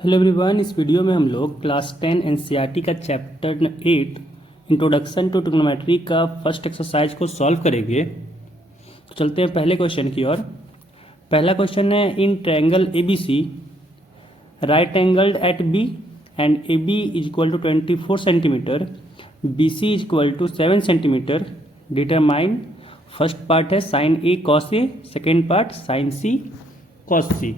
Hello everyone, इस video में हम लोग क्लास 10 एनसीईआरटी का चैप्टर 8 इंट्रोडक्शन टू ट्रिग्नोमेट्री का फर्स्ट एक्सरसाइज को सॉल्व करेंगे। तो चलते हैं पहले क्वेश्चन की ओर। पहला क्वेश्चन है, in triangle ABC right angled at B and A B is equal to 24 centimetre, B C is equal to 7 centimetre, determine. First part है sine A cos A, second part sine C cos C.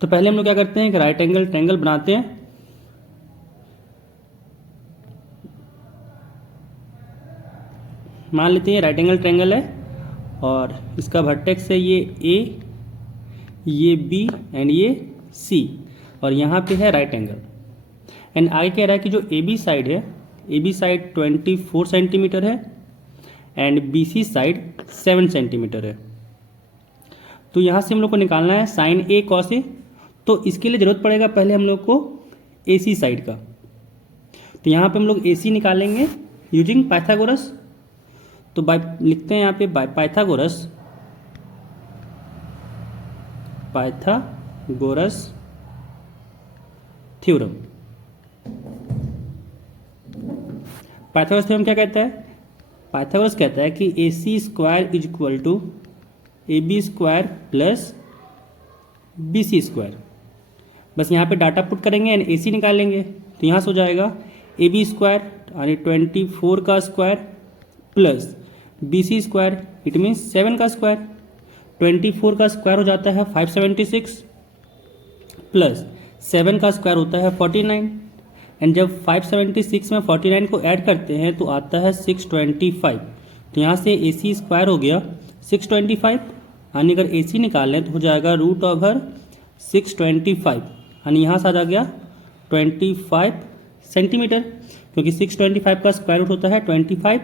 तो पहले हम लोग क्या करते हैं कि right angle triangle बनाते हैं। मान लेते हैं राइट एंगल ट्रायंगल है और इसका वर्टेक्स है ये बी एंड ये सी, और यहाँ पे है राइट एंगल। एंड आगे कह रहा है कि जो ए बी साइड है, ए बी साइड 24 सेंटीमीटर है and B C side 7 centimetre है। तो यहाँ से हम लोग को निकालना है साइन ए कॉस ए। तो इसके लिए ज़रूरत पड़ेगा पहले हम लोग को ए सी साइड का। तो यहाँ पे हम लोग ए सी निकालेंगे यूजिंग पाइथागोरस। तो लिखते हैं यहाँ पे पाइथागोरस थ्योरम। पाइथागोरस थ्योरम क्या कहता है? पाइथागोरस कहता है कि A C square is equal to A B square plus B C square. बस यहाँ पे डाटा पुट करेंगे एंड ए सी निकालेंगे। तो यहाँ से हो जाएगा ए बी स्क्वायर यानी 24 का square plus B C square, it means 7 का स्क्वायर। 24 का स्क्वायर हो जाता है 576 प्लस 7 का स्क्वायर होता है 49। एंड जब 576 में 49 को ऐड करते हैं तो आता है 625। तो यहाँ से ए सी स्क्वायर हो गया 625, यानी अगर ए सी निकालें तो हो जाएगा रूट ओवर 625, यानी यहाँ से आ गया 25 सेंटीमीटर, क्योंकि 625 का स्क्वायर रूट होता है 25।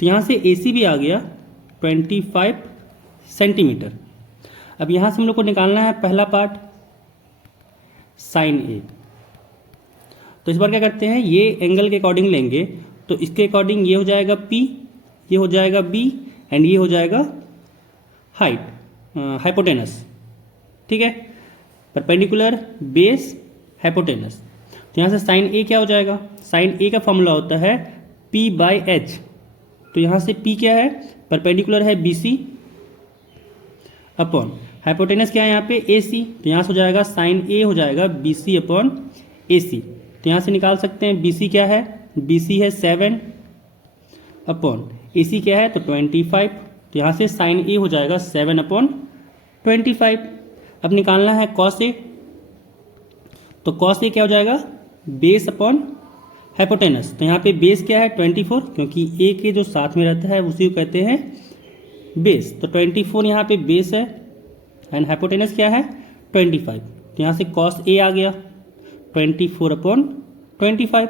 तो यहाँ से ए सी भी आ गया 25 सेंटीमीटर। अब यहाँ से हम लोग को निकालना है पहला पार्ट साइन ए। तो इस बार क्या करते हैं, ये एंगल के अकॉर्डिंग लेंगे। तो इसके अकॉर्डिंग ये हो जाएगा P, ये हो जाएगा B एंड ये हो जाएगा हाइट हाइपोटेनस। ठीक है, परपेंडिकुलर बेस हाइपोटेनस। तो यहाँ से साइन ए क्या हो जाएगा? साइन ए का फॉर्मूला होता है P/H। तो यहाँ से P क्या है? परपेंडिकुलर है BC अपॉन हाइपोटेनस क्या है यहाँ पे AC। तो यहाँ से हो जाएगा साइन ए हो जाएगा BC अपॉन AC। तो यहाँ से निकाल सकते हैं BC क्या है? BC है 7 अपॉन AC क्या है? तो 25। तो यहाँ से साइन ए हो जाएगा 7 अपॉन 25। अब निकालना है कॉस ए। तो कॉस ए क्या हो जाएगा? Base upon hypotenuse. तो यहाँ पे बेस क्या है? 24, क्योंकि ए के जो साथ में रहता है उसी को कहते हैं बेस। तो 24 यहाँ पे बेस है एंड हाइपोटेनस क्या है? 25। तो यहाँ से कॉस ए आ गया 24 अपॉन 25।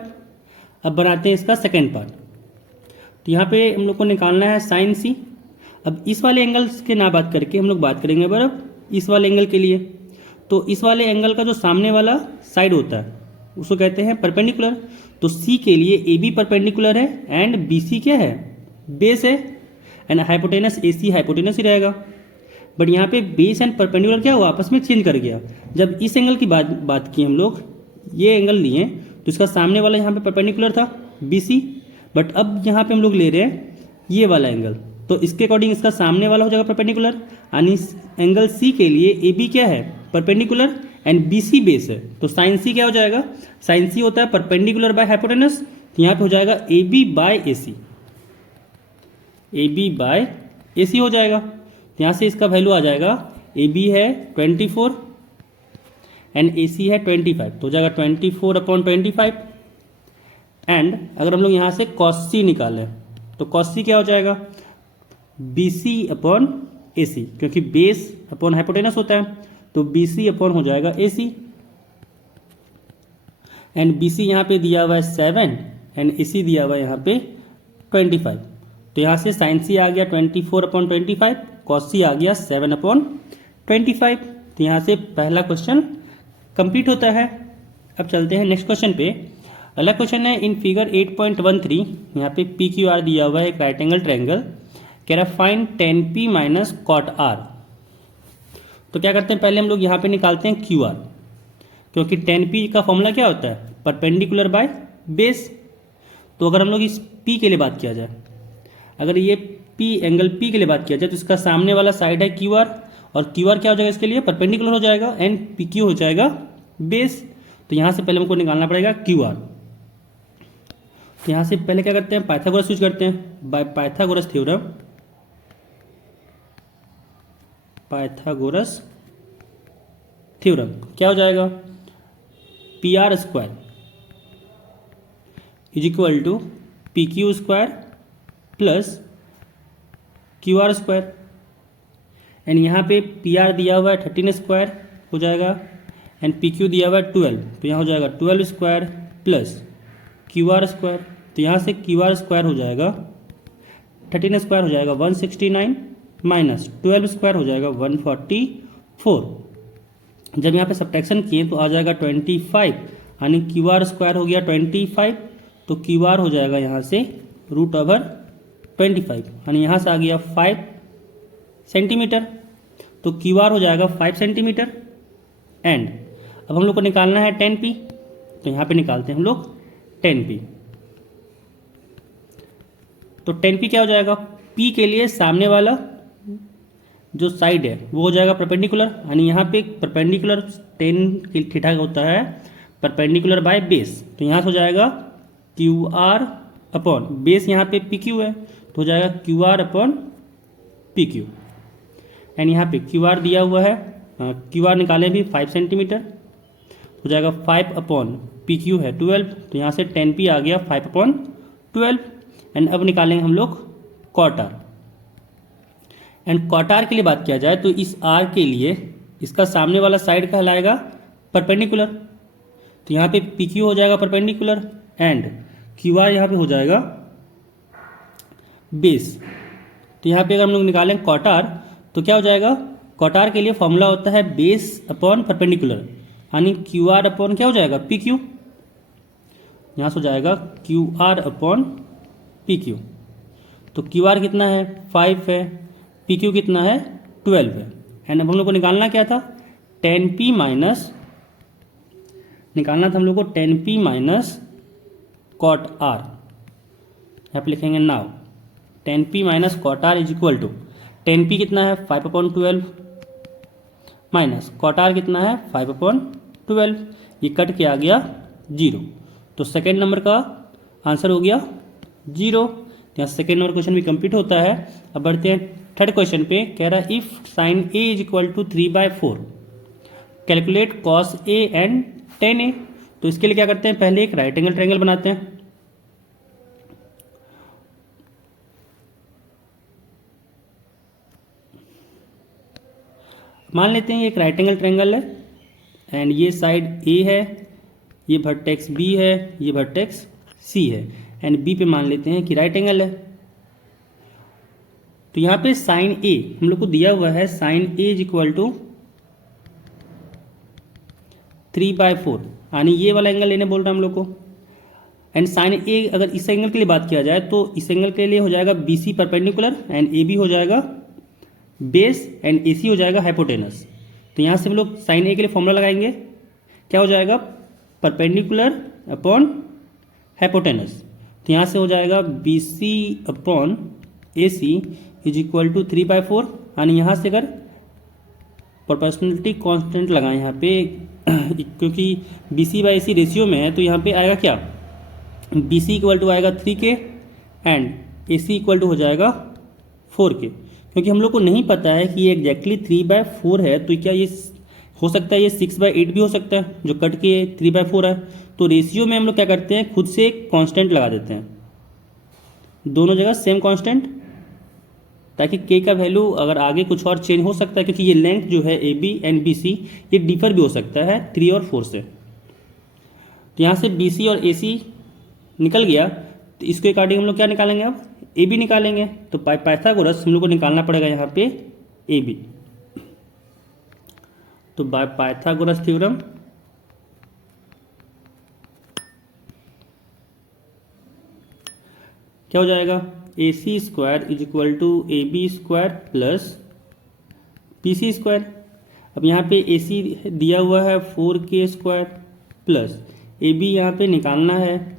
अब बनाते हैं इसका सेकेंड पार्ट। तो यहाँ पे हम लोग को निकालना है साइन सी। अब इस वाले एंगल्स के ना बात करके हम लोग बात करेंगे बराबर इस वाले एंगल के लिए। तो इस वाले एंगल का जो सामने वाला साइड होता है उसको कहते हैं परपेंडिकुलर। तो सी के लिए ए बी परपेंडिकुलर है एंड बी सी क्या है? बेस है and hypotenuse A C hypotenuse ही रहेगा। बट यहाँ पे बेस एंड परपेंडिकुलर क्या हुआ? आपस में चेंज कर गया। जब इस एंगल की बात की हम लोग, ये एंगल लिए तो इसका सामने वाला यहाँ पे परपेंडिकुलर था बी सी, बट अब यहाँ पे हम लोग ले रहे हैं ये वाला एंगल। तो इसके अकॉर्डिंग इसका सामने वाला हो जाएगा परपेंडिकुलर, यानी एंगल सी के लिए ए बी क्या है? Perpendicular and B C base है। तो साइन सी क्या हो जाएगा? साइन सी होता है परपेंडिकुलर बाय हाइपोटेनस। तो यहाँ पे हो जाएगा A B by A C, A B by A C हो जाएगा। तो यहाँ से इसका वैल्यू आ जाएगा ए बी है 24 एंड ए सी है 25। तो हो जाएगा 24 अपॉन 25। एंड अगर हम लोग यहाँ से कॉस सी निकालें तो कॉस सी क्या हो जाएगा? बी सी अपॉन ए सी, क्योंकि बेस अपॉन हाइपोटेनस होता है। तो बी सी अपॉन हो जाएगा A C and B C यहाँ पे दिया हुआ है 7 एंड ए सी दिया हुआ है यहाँ पे 25। तो यहाँ से साइन सी आ गया 24 अपॉन 25, कॉस सी आ गया 7 अपॉन 25। तो यहाँ से पहला क्वेश्चन कंप्लीट होता है। अब चलते हैं नेक्स्ट क्वेश्चन पे। अगला क्वेश्चन है, इन फिगर 8.13 यहाँ पे पी क्यू आर दिया हुआ है एक राइट एंगल ट्रायंगल। कह रहा है find tan p minus cot R. तो क्या करते हैं, पहले हम लोग यहाँ पे निकालते हैं क्यू आर। क्योंकि टेन पी का फॉर्मूला क्या होता है, परपेंडिकुलर बाय बेस। तो अगर हम लोग इस पी के लिए बात किया जाए, अगर ये पी एंगल पी के लिए बात किया जाए तो इसका सामने वाला साइड है क्यू आर, और क्यू आर क्या हो जाएगा इसके लिए, परपेंडिकुलर हो जाएगा, एंड पी क्यू हो जाएगा बेस। तो यहाँ से पहले हमको निकालना पड़ेगा क्यू आर। तो यहाँ से पहले क्या करते हैं, पाइथागोरस यूज करते हैं। By Pythagoras theorem, Pythagoras theorem क्या हो जाएगा, P R square is equal to P Q square plus Q R square. And यहाँ पे पी आर दिया हुआ है 13 स्क्वायर हो जाएगा, एंड पी क्यू दिया हुआ है 12, तो यहाँ हो जाएगा 12 square plus Q R square. तो यहाँ से क्यू आर स्क्वायर हो जाएगा 13 स्क्वायर हो जाएगा 169 माइनस 12 स्क्वायर हो जाएगा 144। जब यहाँ पे सब्ट्रैक्शन किए तो आ जाएगा 25, यानी क्यू आर स्क्वायर हो गया 25, तो क्यू आर हो जाएगा यहाँ से √25, यानी यहाँ से आ गया 5 सेंटीमीटर। तो क्यू आर हो जाएगा 5 सेंटीमीटर। एंड अब हम लोग को निकालना है 10p, तो यहाँ पे निकालते हैं हम लोग 10p। तो 10p क्या हो जाएगा, p के लिए सामने वाला जो साइड है वो हो जाएगा परपेंडिकुलर, यानी यहाँ पे परपेंडिकुलर 10 थीटा होता है परपेंडिकुलर बाय बेस। तो यहाँ से हो जाएगा क्यू आर अपॉन बेस, यहाँ पे पी क्यू है तो हो जाएगा Q R upon P Q. And यहाँ पे क्यू आर दिया हुआ है, क्यू आर निकालें भी 5 सेंटीमीटर, हो जाएगा 5 अपॉन पी क्यू है 12, तो यहाँ से 10p आ गया 5 अपॉन 12। एंड अब निकालेंगे हम लोग cot R. And cot R के लिए बात किया जाए तो इस आर के लिए इसका सामने वाला साइड कहलाएगा परपेंडिकुलर, तो यहाँ पे पी क्यू हो जाएगा परपेंडिकुलर, एंड क्यू आर यहाँ पे हो जाएगा बेस। तो यहाँ पे अगर हम लोग निकालें कॉट आर तो क्या हो जाएगा, कॉट आर के लिए फॉर्मूला होता है बेस अपॉन परपेंडिकुलर, यानी क्यू आर अपॉन क्या हो जाएगा पी क्यू। यहाँ से हो जाएगा Q R upon P Q. तो क्यू आर कितना है 5 है, पी क्यू कितना है 12 है। एंड अब हम लोग को निकालना क्या था, 10p माइनस, निकालना था हम लोग को 10p माइनस कॉट आर। यहाँ पे लिखेंगे now 10p minus cot R is equal to 10p कितना है 5 अपॉन 12 माइनस कॉट आर कितना है 5 अपॉन 12, ये कट के आ गया 0। तो सेकेंड नंबर का आंसर हो गया 0। यहाँ सेकेंड नंबर क्वेश्चन भी कंप्लीट होता है। अब बढ़ते हैं थर्ड क्वेश्चन पे। कह रहा है if sine A is equal to 3/4 calculate cos A and tan A. तो इसके लिए क्या करते हैं, पहले एक राइट एंगल ट्रायंगल बनाते हैं। मान लेते हैं ये एक राइट एंगल ट्रायंगल है, एंड ये साइड ए है, ये वर्टेक्स बी है, ये वर्टेक्स सी है, एंड बी पे मान लेते हैं कि राइट एंगल है। तो यहाँ पे साइन ए हम लोग को दिया हुआ है, sine A is equal to 3/4, यानी ये वाला एंगल लेने बोल रहा है हम लोग को। एंड साइन ए अगर इस एंगल के लिए बात किया जाए तो इस एंगल के लिए हो जाएगा B C perpendicular, and A B हो जाएगा बेस, एंड ए सी हो जाएगा हाइपोटेनस। तो यहाँ से हम लोग साइन ए के लिए फॉर्मूला लगाएंगे, क्या हो जाएगा परपेंडिकुलर अपॉन हाइपोटेनस। तो यहाँ से हो जाएगा B C upon A C is equal to 3/4, यानी यहाँ से अगर प्रोपोर्शनलिटी कांस्टेंट लगाएं यहाँ पे क्योंकि B C by A C ratio में है, तो यहाँ पे आएगा क्या, बी सी इक्वल टू आएगा 3k and A C equal to हो जाएगा 4k। क्योंकि हम लोग को नहीं पता है कि ये एग्जैक्टली 3/4 है, तो क्या ये हो सकता है ये 6/8 भी हो सकता है, जो कट के 3/4 है। तो रेशियो में हम लोग क्या करते हैं, खुद से एक कांस्टेंट लगा देते हैं, दोनों जगह सेम कांस्टेंट, ताकि के का वैल्यू अगर आगे कुछ और चेंज हो सकता है, क्योंकि ये लेंथ जो है A B and B C ये डिफर भी हो सकता है 3 और 4 से। तो यहाँ से बी सी और ए सी निकल गया, तो इसके अकॉर्डिंग हम लोग क्या निकालेंगे, अब ए बी निकालेंगे। तो पाइथागोरस हम लोग को निकालना पड़ेगा यहाँ पे ए बी। तो बाय पाइथागोरस थ्योरम क्या हो जाएगा, A C square is equal to A B square plus B C square. अब यहाँ पे ए सी दिया हुआ है 4k² प्लस ए बी यहाँ पे निकालना है,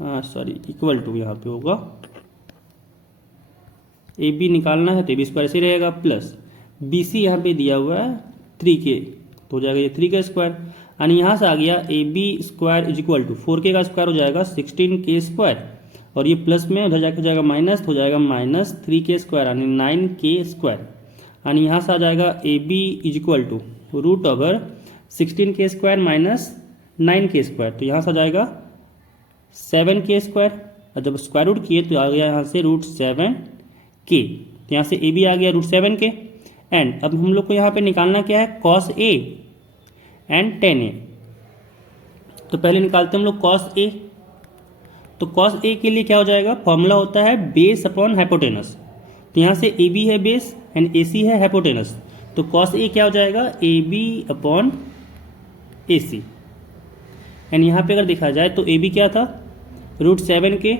सॉरी इक्वल टू यहाँ पे होगा, ए बी निकालना है तो ए बी स्क्वायर ऐसे रहेगा, प्लस बी सी यहाँ पे दिया हुआ है 3k तो हो जाएगा ये 3k², यानी यहाँ से आ गया A B square is equal to 4k का स्क्वायर हो जाएगा 16k², और ये प्लस में उधर जाके हो जाएगा माइनस, तो हो जाएगा -3k² यानी 9k², यानी यहाँ से आ जाएगा A B is equal to root over 16k² minus 9k², तो यहाँ से आ जाएगा 7k², और जब स्क्वायर रूट किए तो आ गया यहाँ से √7k, तो यहाँ से ए बी आ गया √7k। एंड अब हम लोग को यहाँ पे निकालना क्या है, cos A and tan A। तो पहले निकालते हैं हम लोग cos A। तो cos A के लिए क्या हो जाएगा, फॉर्मूला होता है बेस अपॉन हाइपोटेनस, तो यहाँ से ए बी है बेस एंड ए सी है हाइपोटेनस, तो cos A क्या हो जाएगा, A B upon A C. And यहाँ पे अगर देखा जाए तो ए बी क्या था, √7k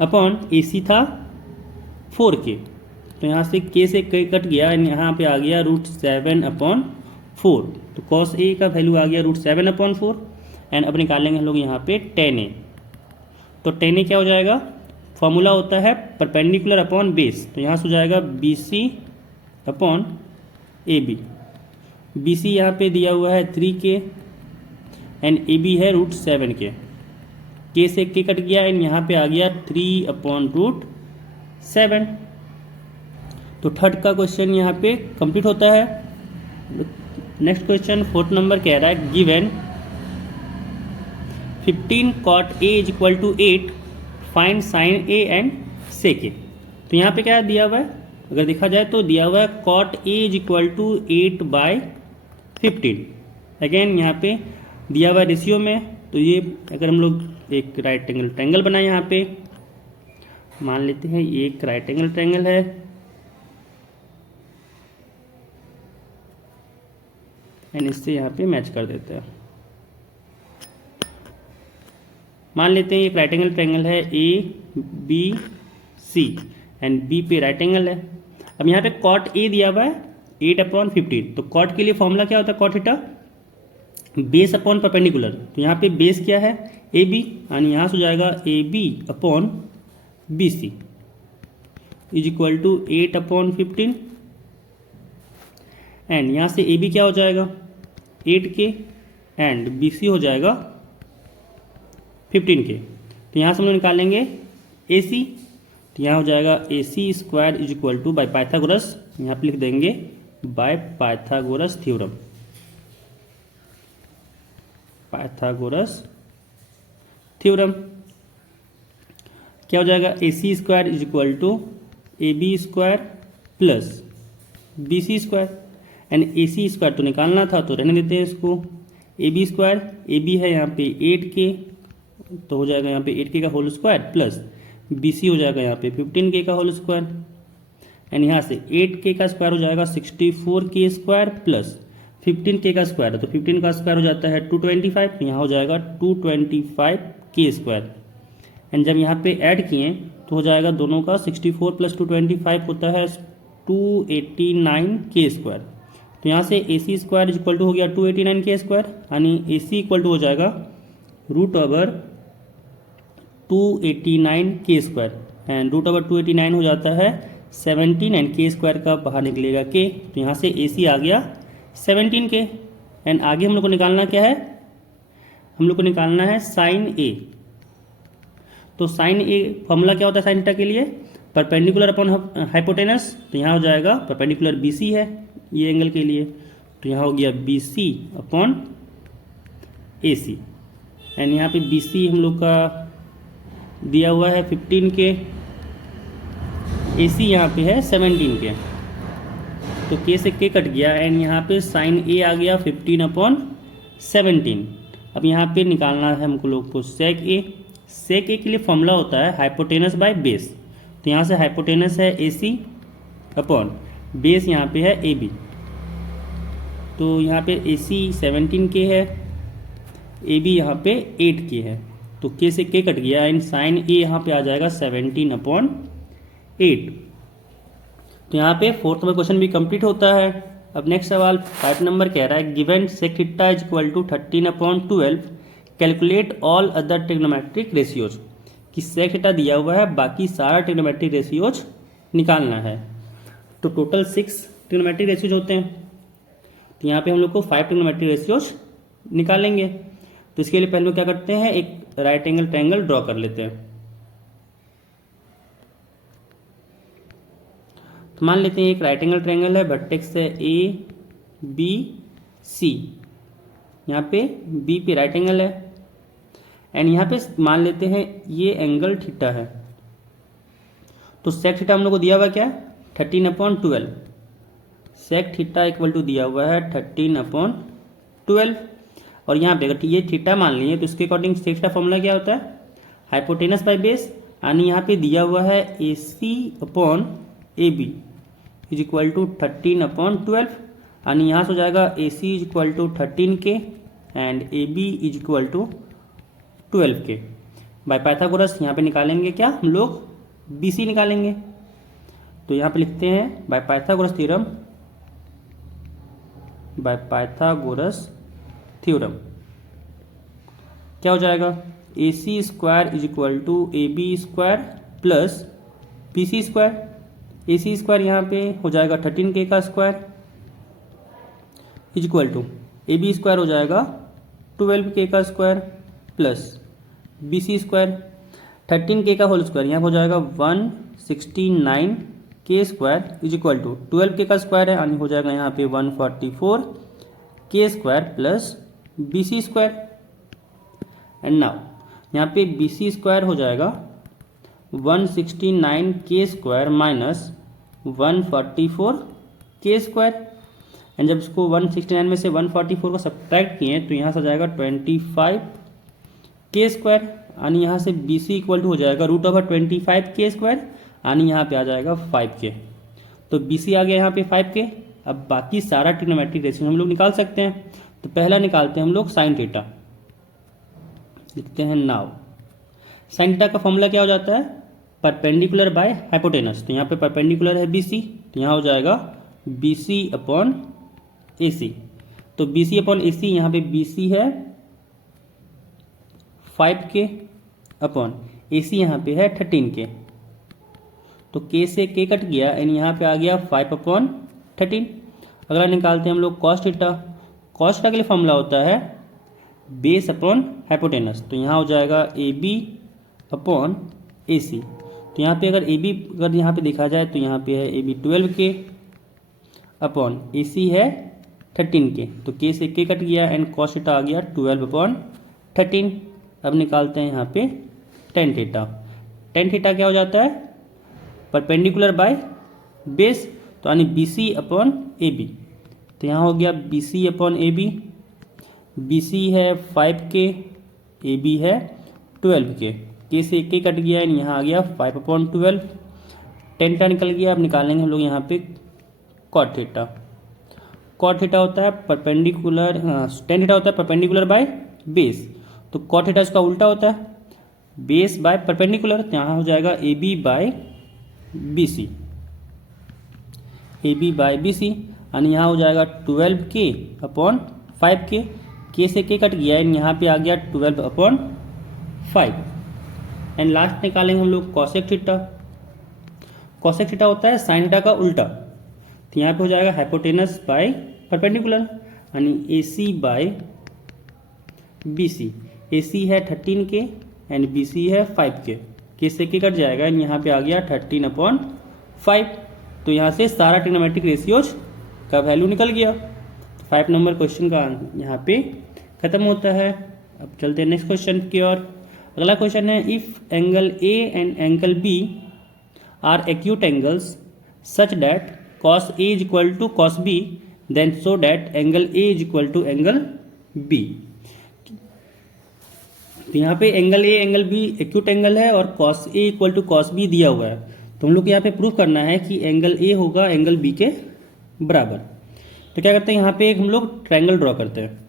अपॉन ए सी था 4k, तो यहाँ से k से k कट गया एंड यहाँ पे आ गया √7/4, तो cos A का वैल्यू आ गया √7/4। एंड अब निकालेंगे हम लोग यहाँ पे tan A। तो tan A क्या हो जाएगा, फॉर्मूला होता है परपेंडिकुलर अपॉन बेस, तो यहाँ से हो जाएगा BC अपॉन AB। BC यहाँ पे दिया हुआ है 3k एंड AB है √7k, k से k कट गया एंड यहाँ पे आ गया 3/√7। तो थर्ड का क्वेश्चन यहाँ पे कंप्लीट होता है। नेक्स्ट क्वेश्चन 4th नंबर कह रहा है given 15 cot A is equal to 8 find sin A and sec A। तो यहाँ पे क्या दिया हुआ है, अगर देखा जाए तो दिया हुआ है cot A is equal to 8/15। Again यहाँ पे दिया हुआ है रेशियो में, तो ये अगर हम लोग एक राइट एंगल ट्रायंगल बनाए, यहाँ पे मान लेते हैं ये एक राइट एंगल ट्रायंगल है एंड इससे यहाँ पे मैच कर देते हैं। मान लेते हैं ये राइट एंगल ट्रायंगल है ABC एंड B पे राइट एंगल है। अब यहाँ पे cot A दिया हुआ है 8/15, तो cot के लिए फॉर्मूला क्या होता है, cot theta base upon perpendicular, तो यहाँ पे बेस क्या है AB, यानी यहाँ से हो जाएगा AB/BC is equal to 8/15 and यहाँ से AB क्या हो जाएगा 8k एंड BC हो जाएगा 15k। तो यहाँ से हम लोग निकालेंगे AC, तो यहाँ हो जाएगा AC² is equal to by Pythagoras, यहाँ पे लिख देंगे by Pythagoras theorem, Pythagoras theorem क्या हो जाएगा, AC² is equal to AB² plus BC² and AC² तो निकालना था तो रहने देते हैं इसको, AB², AB है यहाँ पे 8k तो हो जाएगा यहाँ पे 8k का होल स्क्वायर प्लस BC हो जाएगा यहाँ पे 15k का होल स्क्वायर एंड यहाँ से 8k का स्क्वायर हो जाएगा 64k² प्लस 15k का स्क्वायर है, तो 15 का स्क्वायर हो जाता है 225, तो यहाँ हो जाएगा 225k² एंड जब यहाँ पे ऐड किए तो हो जाएगा दोनों का 64 प्लस 225 होता है 289k²। तो यहाँ से AC² इज इक्वल टू हो गया 289k², यानी AC इक्वल टू हो जाएगा √289k² एंड √289 हो जाता है 17 एंड k² का बाहर निकलेगा k, तो यहाँ से AC आ गया 17k एंड आगे हम लोग को निकालना क्या है, हम लोग को निकालना है sin A। तो sin A फॉर्मूला क्या होता है साइन थीटा के लिए, परपेंडिकुलर अपॉन हाइपोटेनस, तो यहाँ हो जाएगा परपेंडिकुलर BC है ये एंगल के लिए, तो यहाँ हो गया BC/AC एंड यहाँ पे BC हम लोग का दिया हुआ है 15k, AC यहाँ पे है 17k, तो k से k कट गया एंड यहाँ पे sin A आ गया 15/17। अब यहाँ पे निकालना है हमको लोग को sec A। sec A के लिए फॉर्मूला होता है हाइपोटेनस बाय बेस, तो यहाँ से हाइपोटेनस है AC अपॉन बेस यहाँ पे है AB, तो यहाँ पे AC 17k है, AB यहाँ पे 8k है, तो k से k कट गया एंड sin A यहाँ पे आ जाएगा 17/8। तो यहाँ पे 4th में क्वेश्चन भी कंप्लीट होता है। अब नेक्स्ट सवाल 5 नंबर कह रहा है given sec theta is equal to 13/12 calculate all other trigonometric ratios. कि सेक थीटा दिया हुआ है, बाकी सारा ट्रिग्नोमेट्रिक रेशियोज निकालना है। तो टोटल 6 ट्रिग्नोमेट्रिक रेशियोज होते हैं, तो यहाँ पे हम लोग को 5 ट्रिग्नोमेट्रिक रेशियोज निकालेंगे। तो इसके लिए पहले हम क्या करते हैं, एक राइट एंगल ट्रायंगल ड्रॉ कर लेते हैं। तो मान लेते हैं एक राइट एंगल ट्रायंगल है, वर्टेक्स है ABC, यहाँ पे बी पे राइट एंगल है, एंड यहाँ पे मान लेते हैं ये एंगल थीटा है। तो सेक थीटा हम लोग को दिया हुआ क्या है, 13/12। सेक थीटा इक्वल टू दिया हुआ है 13/12, और यहाँ पे अगर ये थीटा मान लिए तो इसके अकॉर्डिंग सेक थीटा फॉर्मूला क्या होता है, हाइपोटेनस बाय बेस, यानी यहाँ पे दिया हुआ है AC/AB इज इक्वल टू 13/12, यानी यहाँ से हो जाएगा AC is equal to 13K and AB is equal to 12K। By Pythagoras यहाँ पे निकालेंगे क्या हम लोग, BC निकालेंगे। तो यहाँ पे लिखते हैं by Pythagoras theorem, by Pythagoras theorem क्या हो जाएगा, AC square is equal to AB square plus BC square. AC square यहाँ पे हो जाएगा 13K का square is equal to AB square हो जाएगा 12K का square plus BC square 13K का होल स्क्वायर यहाँ पे हो जाएगा 169K square is equal to 12K का स्क्वायर है, यानी हो जाएगा यहाँ पे 144K square plus BC square. And now यहाँ पे BC स्क्वायर हो जाएगा 169K square minus 144K square, and जब इसको 169 में से 144 को सब्ट्रैक्ट किए तो यहाँ से आ जाएगा 25K स्क्वायर, यानी यहाँ से BC इक्वल टू हो जाएगा √25K स्क्वायर, यानी यहाँ पे आ जाएगा 5K। तो BC आ गया यहाँ पे 5K। अब बाकी सारा ट्रिग्नोमेट्रिक रेशियो हम लोग निकाल सकते हैं। तो पहला निकालते हैं हम लोग साइन थीटा, लिखते हैं नाउ। साइन थीटा का फॉर्मूला क्या हो जाता है, परपेंडिकुलर बाय हाइपोटेनस। तो यहाँ पे परपेंडिकुलर है BC, तो यहाँ हो जाएगा BC/AC। तो BC/AC यहाँ पे BC है 5K अपॉन AC यहाँ पे है 13K। तो K से K कट गया एंड यहाँ पे आ गया 5/13। अगला निकालते हैं हम लोग कॉस थीटा। कॉस थीटा के लिए फॉर्मूला होता है बेस अपॉन हाइपोटेनस। तो यहाँ हो जाएगा AB/AC। तो यहाँ पे अगर यहाँ पे देखा जाए तो यहाँ पे है AB 12K अपॉन AC है 13K। तो K से K कट गया एंड कॉस थीटा आ गया 12/13। अब निकालते हैं यहाँ पे टेन थीटा। टेन थीटा क्या हो जाता है, परपेंडिकुलर बाय बेस, तो यानी BC/AB। तो यहाँ हो गया BC/AB। BC है 5K, AB है 12K। K से K कट गया एंड यहाँ आ गया 5/12। टेन थीटा निकल गया। अब निकालेंगे हम लोग यहाँ पे कॉट थीटा। कॉट थीटा होता है परपेंडिकुलर, टेन थीटा होता है परपेंडिकुलर बाय बेस, तो कॉट थीटा इसका उल्टा होता है बेस बाय परपेंडिकुलर। तो यहाँ हो जाएगा AB/BC, AB/BC, यानी यहाँ हो जाएगा 12K/5K। K से K कट गया एंड यहाँ पे आ गया 12/5। एंड लास्ट निकालेंगे हम लोग कॉसेक थीटा। कॉसेक थीटा होता है साइन थीटा का उल्टा। तो यहाँ पे हो जाएगा हाइपोटेनस बाय परपेंडिकुलर, यानी AC/BC। AC है 13K एंड BC है 5K। K से K कट जाएगा एंड यहाँ पे आ गया 13/5। तो यहाँ से सारा ट्रिग्नोमेट्रिक रेशियोज का वैल्यू निकल गया। 5 नंबर क्वेश्चन का यहाँ पे खत्म होता है। अब चलते हैं नेक्स्ट क्वेश्चन की ओर। अगला क्वेश्चन है if angle A and angle B are acute angles such that cos A is equal to cos B, then so that angle A is equal to angle B। तो यहाँ पे angle A angle B acute angle है और cos A equal to cos B दिया हुआ है। तो हम लोग को यहाँ पे प्रूव करना है कि एंगल A होगा एंगल B के बराबर। तो क्या करते हैं, यहाँ पे एक हम लोग ट्रायंगल ड्रॉ करते हैं।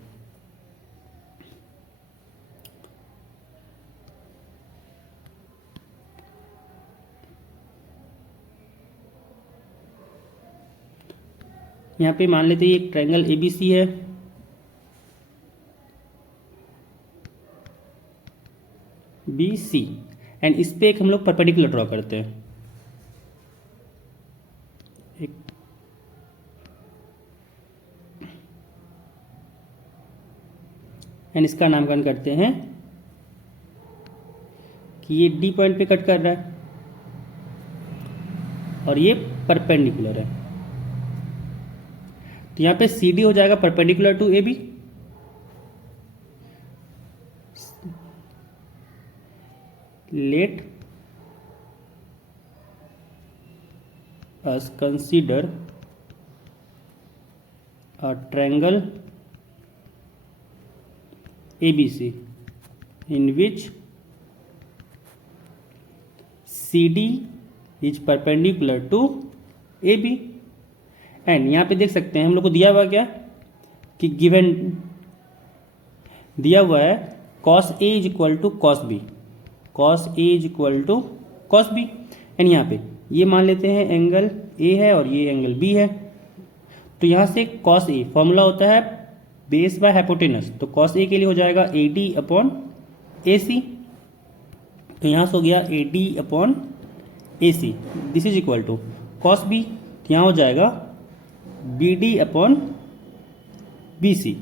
यहाँ पे मान लेते हैं एक ट्रायंगल ABC है, BC, एंड इस पे एक हम लोग परपेंडिकुलर ड्रॉ करते हैं। एंड इसका नामकरण करते हैं कि ये D पॉइंट पे कट कर रहा है और ये परपेंडिकुलर है। तो यहाँ पे CD हो जाएगा perpendicular to AB, let us consider a triangle ABC in which CD is perpendicular to AB। And यहाँ पे देख सकते हैं हम लोग को दिया हुआ क्या कि गिवन दिया हुआ है cos A is equal to cos B, cos A is equal to cos B। And यहाँ पे ये मान लेते हैं एंगल A है और ये एंगल B है। तो यहाँ से cos A फॉर्मूला होता है बेस बाय हाइपोटेनस, तो cos A के लिए हो जाएगा AD अपॉन AC। तो यहाँ से हो गया AD upon AC, this is equal to cos B, तो यहाँ हो जाएगा BD अपॉन BC,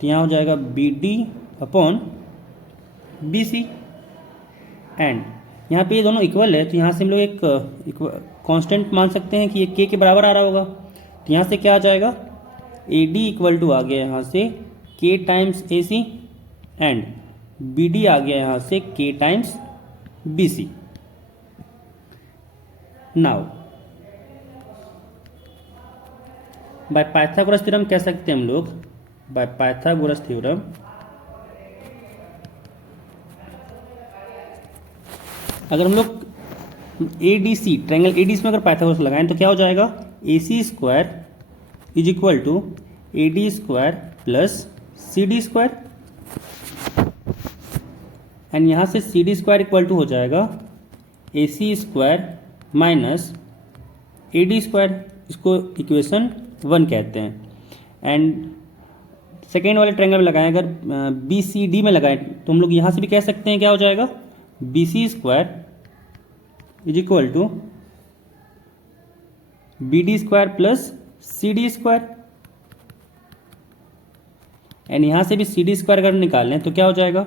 तो यहाँ हो जाएगा BD अपॉन BC। एंड यहाँ पे ये दोनों इक्वल है, तो यहाँ से हम लोग एक कांस्टेंट मान सकते हैं कि ये K के बराबर आ रहा होगा। तो यहाँ से क्या आ जाएगा, AD इक्वल टू आ गया यहाँ से K times AC and BD आ गया यहाँ से K times BC। Now bye Pythagoras theorem कह सकते हैं हम लोग, बाय पाइथागोरस थ्योरम अगर हम लोग ADC ट्रायंगल ADC में अगर पाइथागोरस लगाएं तो क्या हो जाएगा, AC square is equal to AD square plus CD square. And यहाँ से CD स्क्वायर इक्वल टू हो जाएगा AC square minus AD square, इसको इक्वेशन 1 कहते हैं। एंड सेकेंड वाले ट्रायंगल में लगाएं, अगर BCD में लगाएं तो हम लोग यहाँ से भी कह सकते हैं क्या हो जाएगा, BC square is equal to BD square plus CD square. And यहाँ से भी CD स्क्वायर अगर निकाल लें तो क्या हो जाएगा,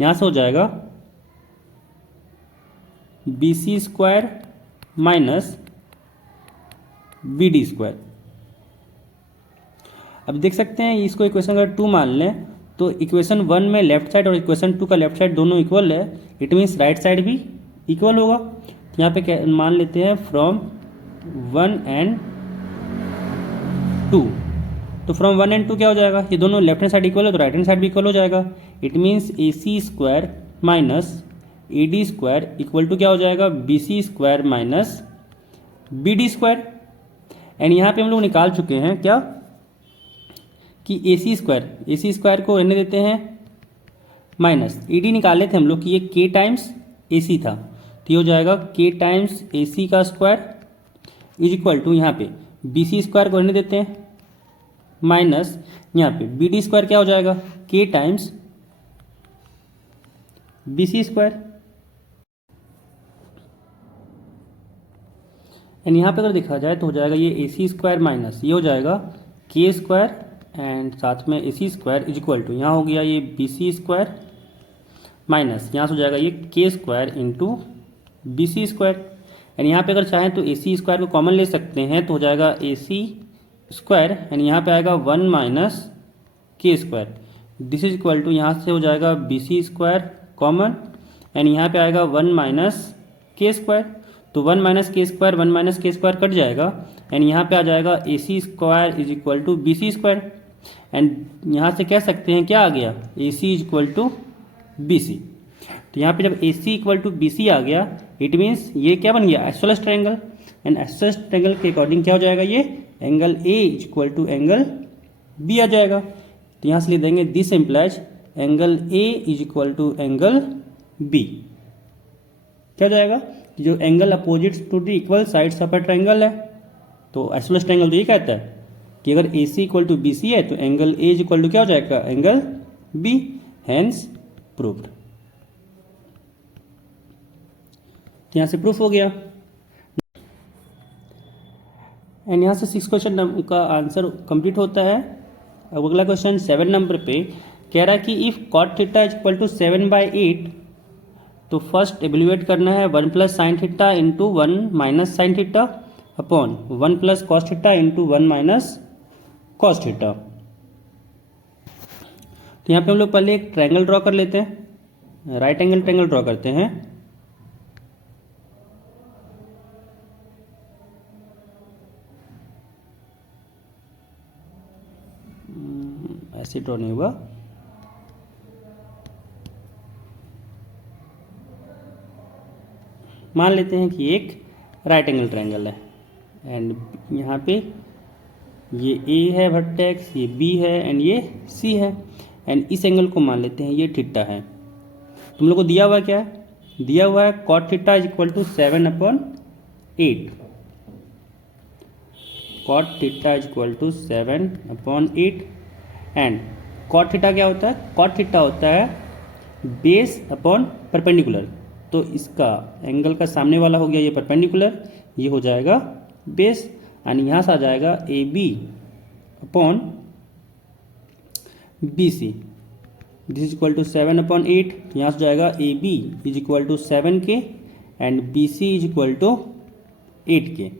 यहाँ से हो जाएगा BC square minus BD square. अब देख सकते हैं इसको इक्वेशन अगर 2 मान लें तो इक्वेशन 1 में लेफ्ट साइड और इक्वेशन 2 का लेफ्ट साइड दोनों इक्वल है, इट मीन्स राइट साइड भी इक्वल होगा। तो यहाँ पे मान लेते हैं फ्रॉम 1 एंड 2, तो फ्रॉम 1 एंड 2 क्या हो जाएगा, ये दोनों लेफ्ट हैंड साइड इक्वल है तो राइट हैंड साइड भी इक्वल हो जाएगा। It means AC square minus AD square equal to क्या हो जाएगा, BC square minus BD square. And यहाँ पे हम लोग निकाल चुके हैं क्या कि AC स्क्वायर को रहने देते हैं माइनस AD निकाल लेते हैं हम लोग कि ये K टाइम्स AC था, तो ये हो जाएगा K टाइम्स AC का स्क्वायर इज इक्वल टू यहाँ पे BC स्क्वायर को रहने देते हैं माइनस यहाँ पे BD स्क्वायर क्या हो जाएगा, K times BC square. And यहाँ पे अगर देखा जाए तो हो जाएगा ये AC स्क्वायर माइनस ये हो जाएगा K स्क्वायर एंड साथ में AC square is equal to यहाँ हो गया ये BC स्क्वायर माइनस यहाँ से हो जाएगा ये K square into BC square. And यहाँ पे अगर चाहें तो AC स्क्वायर को कॉमन ले सकते हैं तो हो जाएगा AC स्क्वायर एंड यहाँ पे आएगा 1 minus K square, this is equal to यहाँ से हो जाएगा BC स्क्वायर कॉमन एंड यहाँ पे आएगा 1 माइनस K स्क्वायर, तो 1 minus K square 1 minus K square cut जाएगा एंड यहाँ पे आ जाएगा AC square is equal to BC square. And यहाँ से कह सकते हैं क्या आ गया, AC is equal to BC। तो यहाँ पे जब AC इक्वल टू BC आ गया इट मीन्स ये क्या बन गया, isosceles triangle. And isosceles triangle के अकॉर्डिंग क्या हो जाएगा, ये angle A is equal to angle B आ जाएगा। तो यहाँ से लिख देंगे this implies angle A is equal to angle B। क्या हो जाएगा, जो angle opposite to the equal sides of a triangle है, तो आइसोसेलेस ट्रायंगल तो ये कहता है कि अगर A C equal to B C है तो angle A is equal to क्या हो जाएगा, एंगल बी, हैंस प्रूव्ड। तो यहाँ से प्रूफ हो गया। एंड यहाँ से 6 क्वेश्चन का आंसर कंप्लीट होता है। अब अगला क्वेश्चन 7 नंबर पे कह रहा है कि if cot theta is equal to 7/8, तो फर्स्ट एवेल्यूएट करना है 1 plus sine theta into 1 minus sine theta upon 1 plus cos theta into 1 minus cos theta. तो यहाँ पे हम लोग पहले एक ट्रायंगल ड्रॉ कर लेते हैं, राइट एंगल ट्रायंगल ड्रॉ करते हैं। ऐसे ड्रॉ नहीं हुआ, मान लेते हैं कि एक राइट एंगल ट्रायंगल है एंड यहाँ पे ये ए है वर्टेक्स, ये बी है एंड ये सी है एंड इस एंगल को मान लेते हैं ये थीटा है। तुम लोग को दिया हुआ क्या है, दिया हुआ है cot theta is equal to 7/8। Cot theta is equal to 7/8 and cot theta क्या होता है, कॉट थीटा होता है बेस अपॉन परपेंडिकुलर। तो इसका एंगल का सामने वाला हो गया ये परपेंडिकुलर, ये हो जाएगा बेस एंड यहाँ से आ जाएगा A B upon B C, this is equal to 7/8। यहाँ से जाएगा A B is equal to 7K and B C is equal to 8K।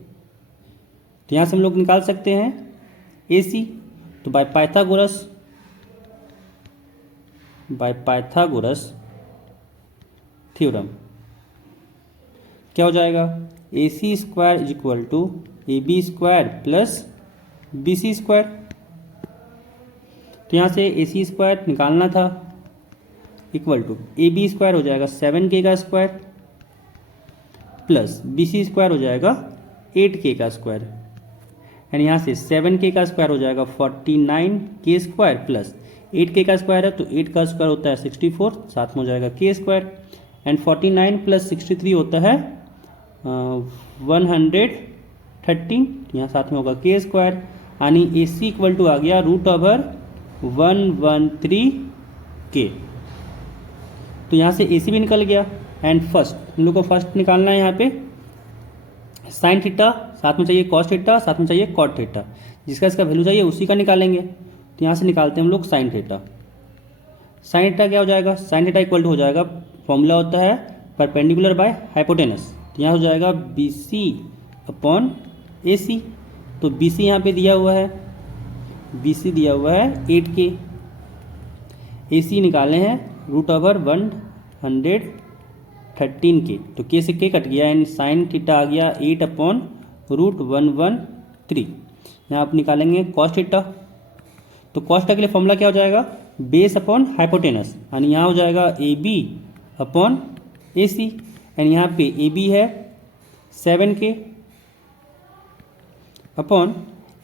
तो यहाँ से हम लोग निकाल सकते हैं ए सी। तो बाय पाइथागोरस थ्योरम क्या हो जाएगा, A C square is equal to A B square plus B C square. तो यहाँ से ए सी स्क्वायर निकालना था equal to A B square हो जाएगा 7K का square plus B C square हो जाएगा 8K का स्क्वायर एंड यहाँ से 7K का स्क्वायर हो जाएगा 49K स्क्वायर प्लस 8K का स्क्वायर है तो 8 का स्क्वायर होता है 64, साथ में हो जाएगा K स्क्वायर एंड 49 प्लस 63 होता है 113, यहाँ साथ में होगा K स्क्वायर यानी ए सी इक्वल टू आ गया √113K। तो यहाँ से ए सी भी निकल गया एंड फर्स्ट हम लोग को फर्स्ट निकालना है यहाँ पे साइन थीटा, साथ में चाहिए कॉस थीटा, साथ में चाहिए कॉट थीटा, जिसका इसका वैल्यू चाहिए उसी का निकालेंगे। तो यहाँ से निकालते हैं हम लोग साइन थीटा। साइन थीटा क्या हो जाएगा, साइन थीटा इक्वल टू हो जाएगा, फॉर्मूला होता है परपेंडिकुलर बाय हाइपोटेनस। तो यहाँ हो जाएगा B C upon A C. तो बी सी यहाँ पे दिया हुआ है, बी सी दिया हुआ है 8K, ए सी निकाले हैं √113K। तो K से K कट गया एंड साइन थीटा आ गया 8/√113। यहाँ आप निकालेंगे कॉस थीटा। तो कॉस थीटा के लिए फॉर्मूला क्या हो जाएगा, बेस अपॉन हाइपोटेनस यानी यहाँ हो जाएगा A B upon A C and यहाँ पे ए बी है 7K अपॉन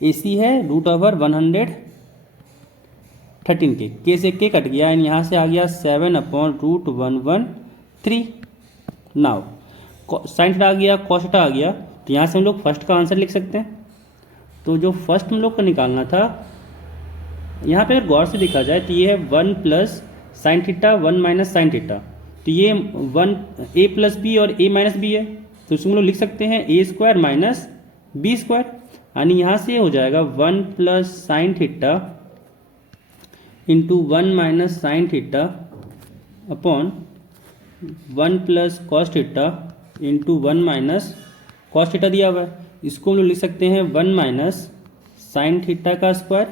ए सी है √113K। K से K कट गया एंड यहाँ से आ गया 7/√113। नाउ साइन थीटा आ गया, कॉस थीटा आ गया, तो यहाँ से हम लोग फर्स्ट का आंसर लिख सकते हैं। तो जो फर्स्ट हम लोग को निकालना था, यहाँ पे अगर गौर से देखा जाए तो ये है 1 plus sine theta 1 minus sine theta. तो ये 1 ए प्लस बी और ए माइनस बी है, तो इसमें हम लोग लिख सकते हैं ए स्क्वायर माइनस बी स्क्वायर यानी यहाँ से हो जाएगा 1 plus sine theta into 1 minus sine theta upon 1 plus cos theta into 1 minus cos theta दिया हुआ है। इसको हम लोग लिख सकते हैं 1 माइनस साइन थीटा का स्क्वायर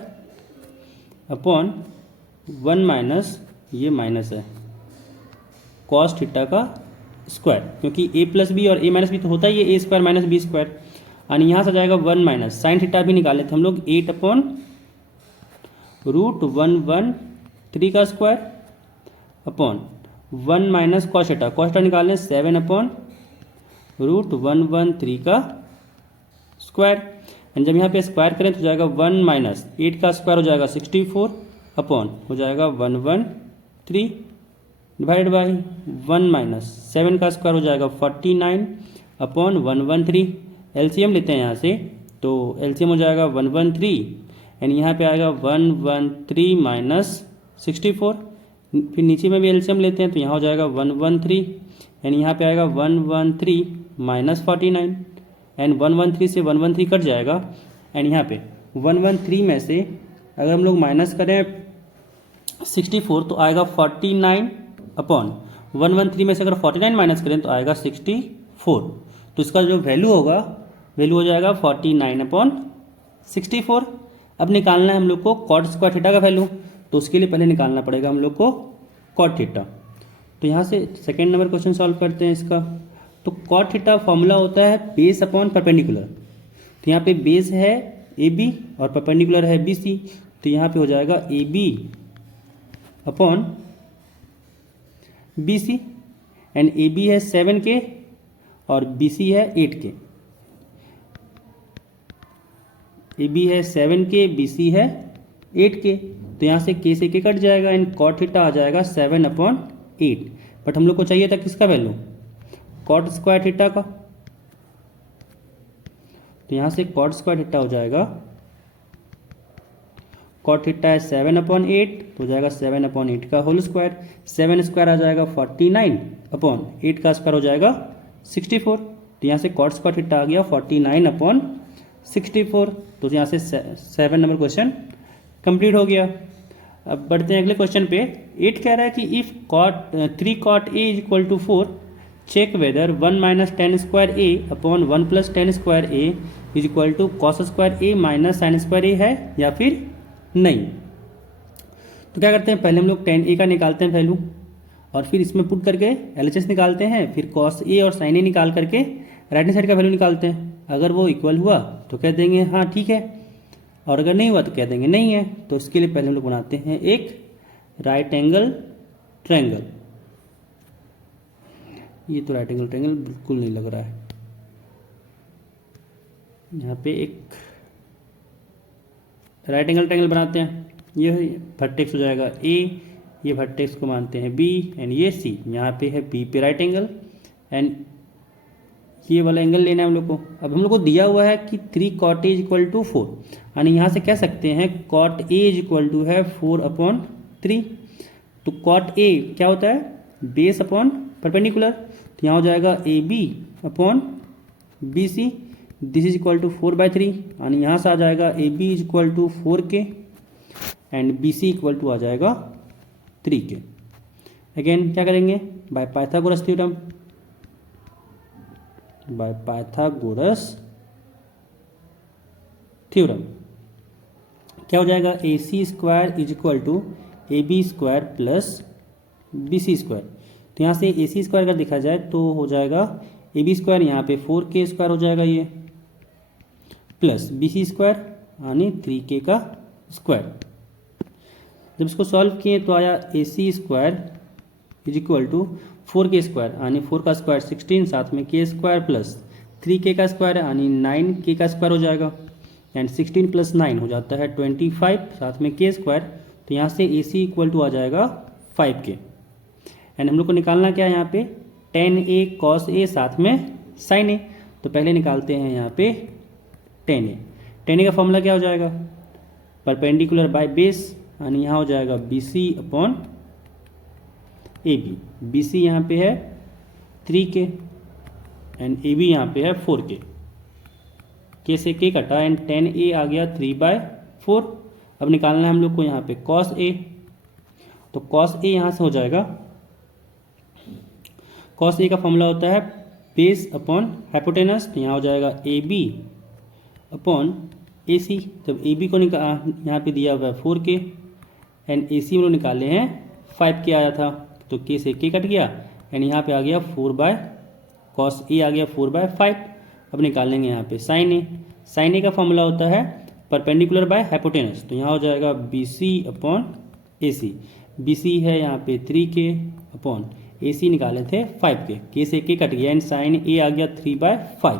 अपॉन 1 माइनस, ये माइनस है, कॉस थीटा का स्क्वायर, क्योंकि ए प्लस बी और ए माइनस बी तो होता ही है ए स्क्वायर माइनस बी स्क्वायर। यानी यहाँ से जाएगा 1 माइनस साइन थीटा भी निकाले थे हम लोग 8/√113 का square upon 1 minus cos theta, cos theta निकालें 7/√113 का स्क्वायर एंड जब यहाँ पे स्क्वायर करें तो जाएगा 1 माइनस 8 का स्क्वायर हो जाएगा 64 अपॉन हो जाएगा 113 डिवाइडेड बाई 1 माइनस 7 का स्क्वायर हो जाएगा 49 अपॉन 113। एलसीएम लेते हैं यहाँ से, तो एलसीएम हो जाएगा 113 एंड यहाँ पे आएगा 113 माइनस 64। फिर नीचे में भी एलसीएम लेते हैं तो यहाँ हो जाएगा 113 एंड यहाँ पे आएगा 113 माइनस 49 एंड 113 से 113 कट जाएगा एंड यहाँ पे 113 में से अगर हम लोग माइनस करें 64 तो आएगा 49 अपॉन 113 में से अगर 49 माइनस करें तो आएगा 64। तो इसका जो वैल्यू होगा वैल्यू हो जाएगा 49 अपॉन 64। अब निकालना है हम लोग को कॉट स्क्वायर थीटा का वैल्यू, तो उसके लिए पहले निकालना पड़ेगा हम लोग को कॉट थीटा। तो यहाँ से सेकेंड नंबर क्वेश्चन सॉल्व करते हैं इसका। तो कॉट थीटा फॉर्मूला होता है बेस अपॉन परपेंडिकुलर। तो यहाँ पे बेस है ए बी और परपेंडिकुलर है बी सी, तो यहाँ पे हो जाएगा A B upon B C and A B है 7K और बी सी है 8K। ए बी है 7K, बी सी है 8K, तो यहाँ से K से K कट जाएगा एंड कॉट थीटा आ जाएगा 7/8। बट हम लोग को चाहिए था किसका वैल्यू, कॉट स्क्वायर थीटा का। तो यहाँ से कॉट स्क्वायर थीटा हो जाएगा, कॉट थीटा है 7/8 तो हो जाएगा 7/8 का होल स्क्वायर। 7 स्क्वायर आ जाएगा 49 अपॉन 8 का स्क्वायर हो जाएगा 64। तो यहाँ से कॉट स्क्वायर थीटा आ गया 49/64। तो यहाँ से 7 नंबर क्वेश्चन कंप्लीट हो गया। अब बढ़ते हैं अगले क्वेश्चन पे। 8 कह रहा है कि if cot 3 cot A is equal to 4 check whether 1 minus tan square A upon 1 plus tan square A is equal to cos square A minus sine square A है या फिर नहीं। तो क्या करते हैं, पहले हम लोग tan a का निकालते हैं वैल्यू और फिर इसमें पुट करके LHS निकालते हैं, फिर cos a और sin a निकाल करके राइट हैंड साइड का वैल्यू निकालते हैं। अगर वो इक्वल हुआ तो कह देंगे हाँ ठीक है, और अगर नहीं हुआ तो कह देंगे नहीं है। तो इसके लिए पहले हम लोग बनाते हैं एक राइट एंगल ट्रायंगल। ये तो राइट एंगल ट्रायंगल बिल्कुल नहीं लग रहा है, यहाँ पे एक राइट एंगल ट्रायंगल बनाते हैं। ये वर्टेक्स हो जाएगा ए, ये वर्टेक्स को मानते हैं बी एंड ये सी। यहाँ पे है बी पे राइट एंगल एंड ये वाला एंगल लेना है हम लोग को। अब हम लोग को दिया हुआ है कि 3 cot A is equal to 4, यानी यहाँ से कह सकते हैं cot A is equal to है 4/3। तो cot A क्या होता है, बेस अपॉन परपेंडिकुलर। तो यहाँ हो जाएगा A B upon B C, this is equal to 4/3, यानी यहाँ से आ जाएगा A B is equal to 4K and B C equal to आ जाएगा 3K। अगेन क्या करेंगे, by Pythagoras theorem, by Pythagoras theorem क्या हो जाएगा, A C square is equal to A B square plus B C square. तो यहाँ से ए सी स्क्वायर अगर देखा जाए तो हो जाएगा ए बी स्क्वायर, यहाँ पे 4K स्क्वायर हो जाएगा ये, प्लस बी सी स्क्वायर यानी 3K का स्क्वायर। जब इसको सॉल्व किए तो आया A C square is equal to 4K square, यानी 4 का स्क्वायर 16, साथ में K स्क्वायर प्लस 3K का स्क्वायर यानी 9K का स्क्वायर हो जाएगा एंड 16 प्लस 9 हो जाता है 25, साथ में K स्क्वायर। तो यहाँ से ए सी इक्वल टू आ जाएगा 5K एंड हम लोग को निकालना क्या है यहाँ पे, tan A cos A साथ में sin A। तो पहले निकालते हैं यहाँ पे tan A। tan A का फॉर्मूला क्या हो जाएगा, परपेंडिकुलर बाय बेस, यानी यहाँ हो जाएगा B C upon A B. B C यहाँ पे है 3K एंड ए बी यहाँ पे है 4K। K से K कटा एंड tan A आ गया 3/4। अब निकालना है हम लोग को यहाँ पे cos A। तो cos A यहाँ से हो जाएगा, cos A का फॉर्मूला होता है बेस अपॉन हाइपोटेनस। तो यहाँ हो जाएगा ए बी अपॉन ए सी। जब ए बी को यहाँ पे दिया हुआ है 4K एंड ए सी हम लोग निकाले हैं 5K आया था, तो K से K कट गया एंड यहाँ पे आ गया 4/cos A आ गया 4/5। अब निकालेंगे यहाँ पे sin A। sin A का फॉर्मूला होता है परपेंडिकुलर बाय हाइपोटेनस। तो यहाँ हो जाएगा B C upon A C. B C है यहाँ पे 3K अपॉन ए सी निकाले थे 5K, K से K कट गया एंड sin A आ गया 3/5।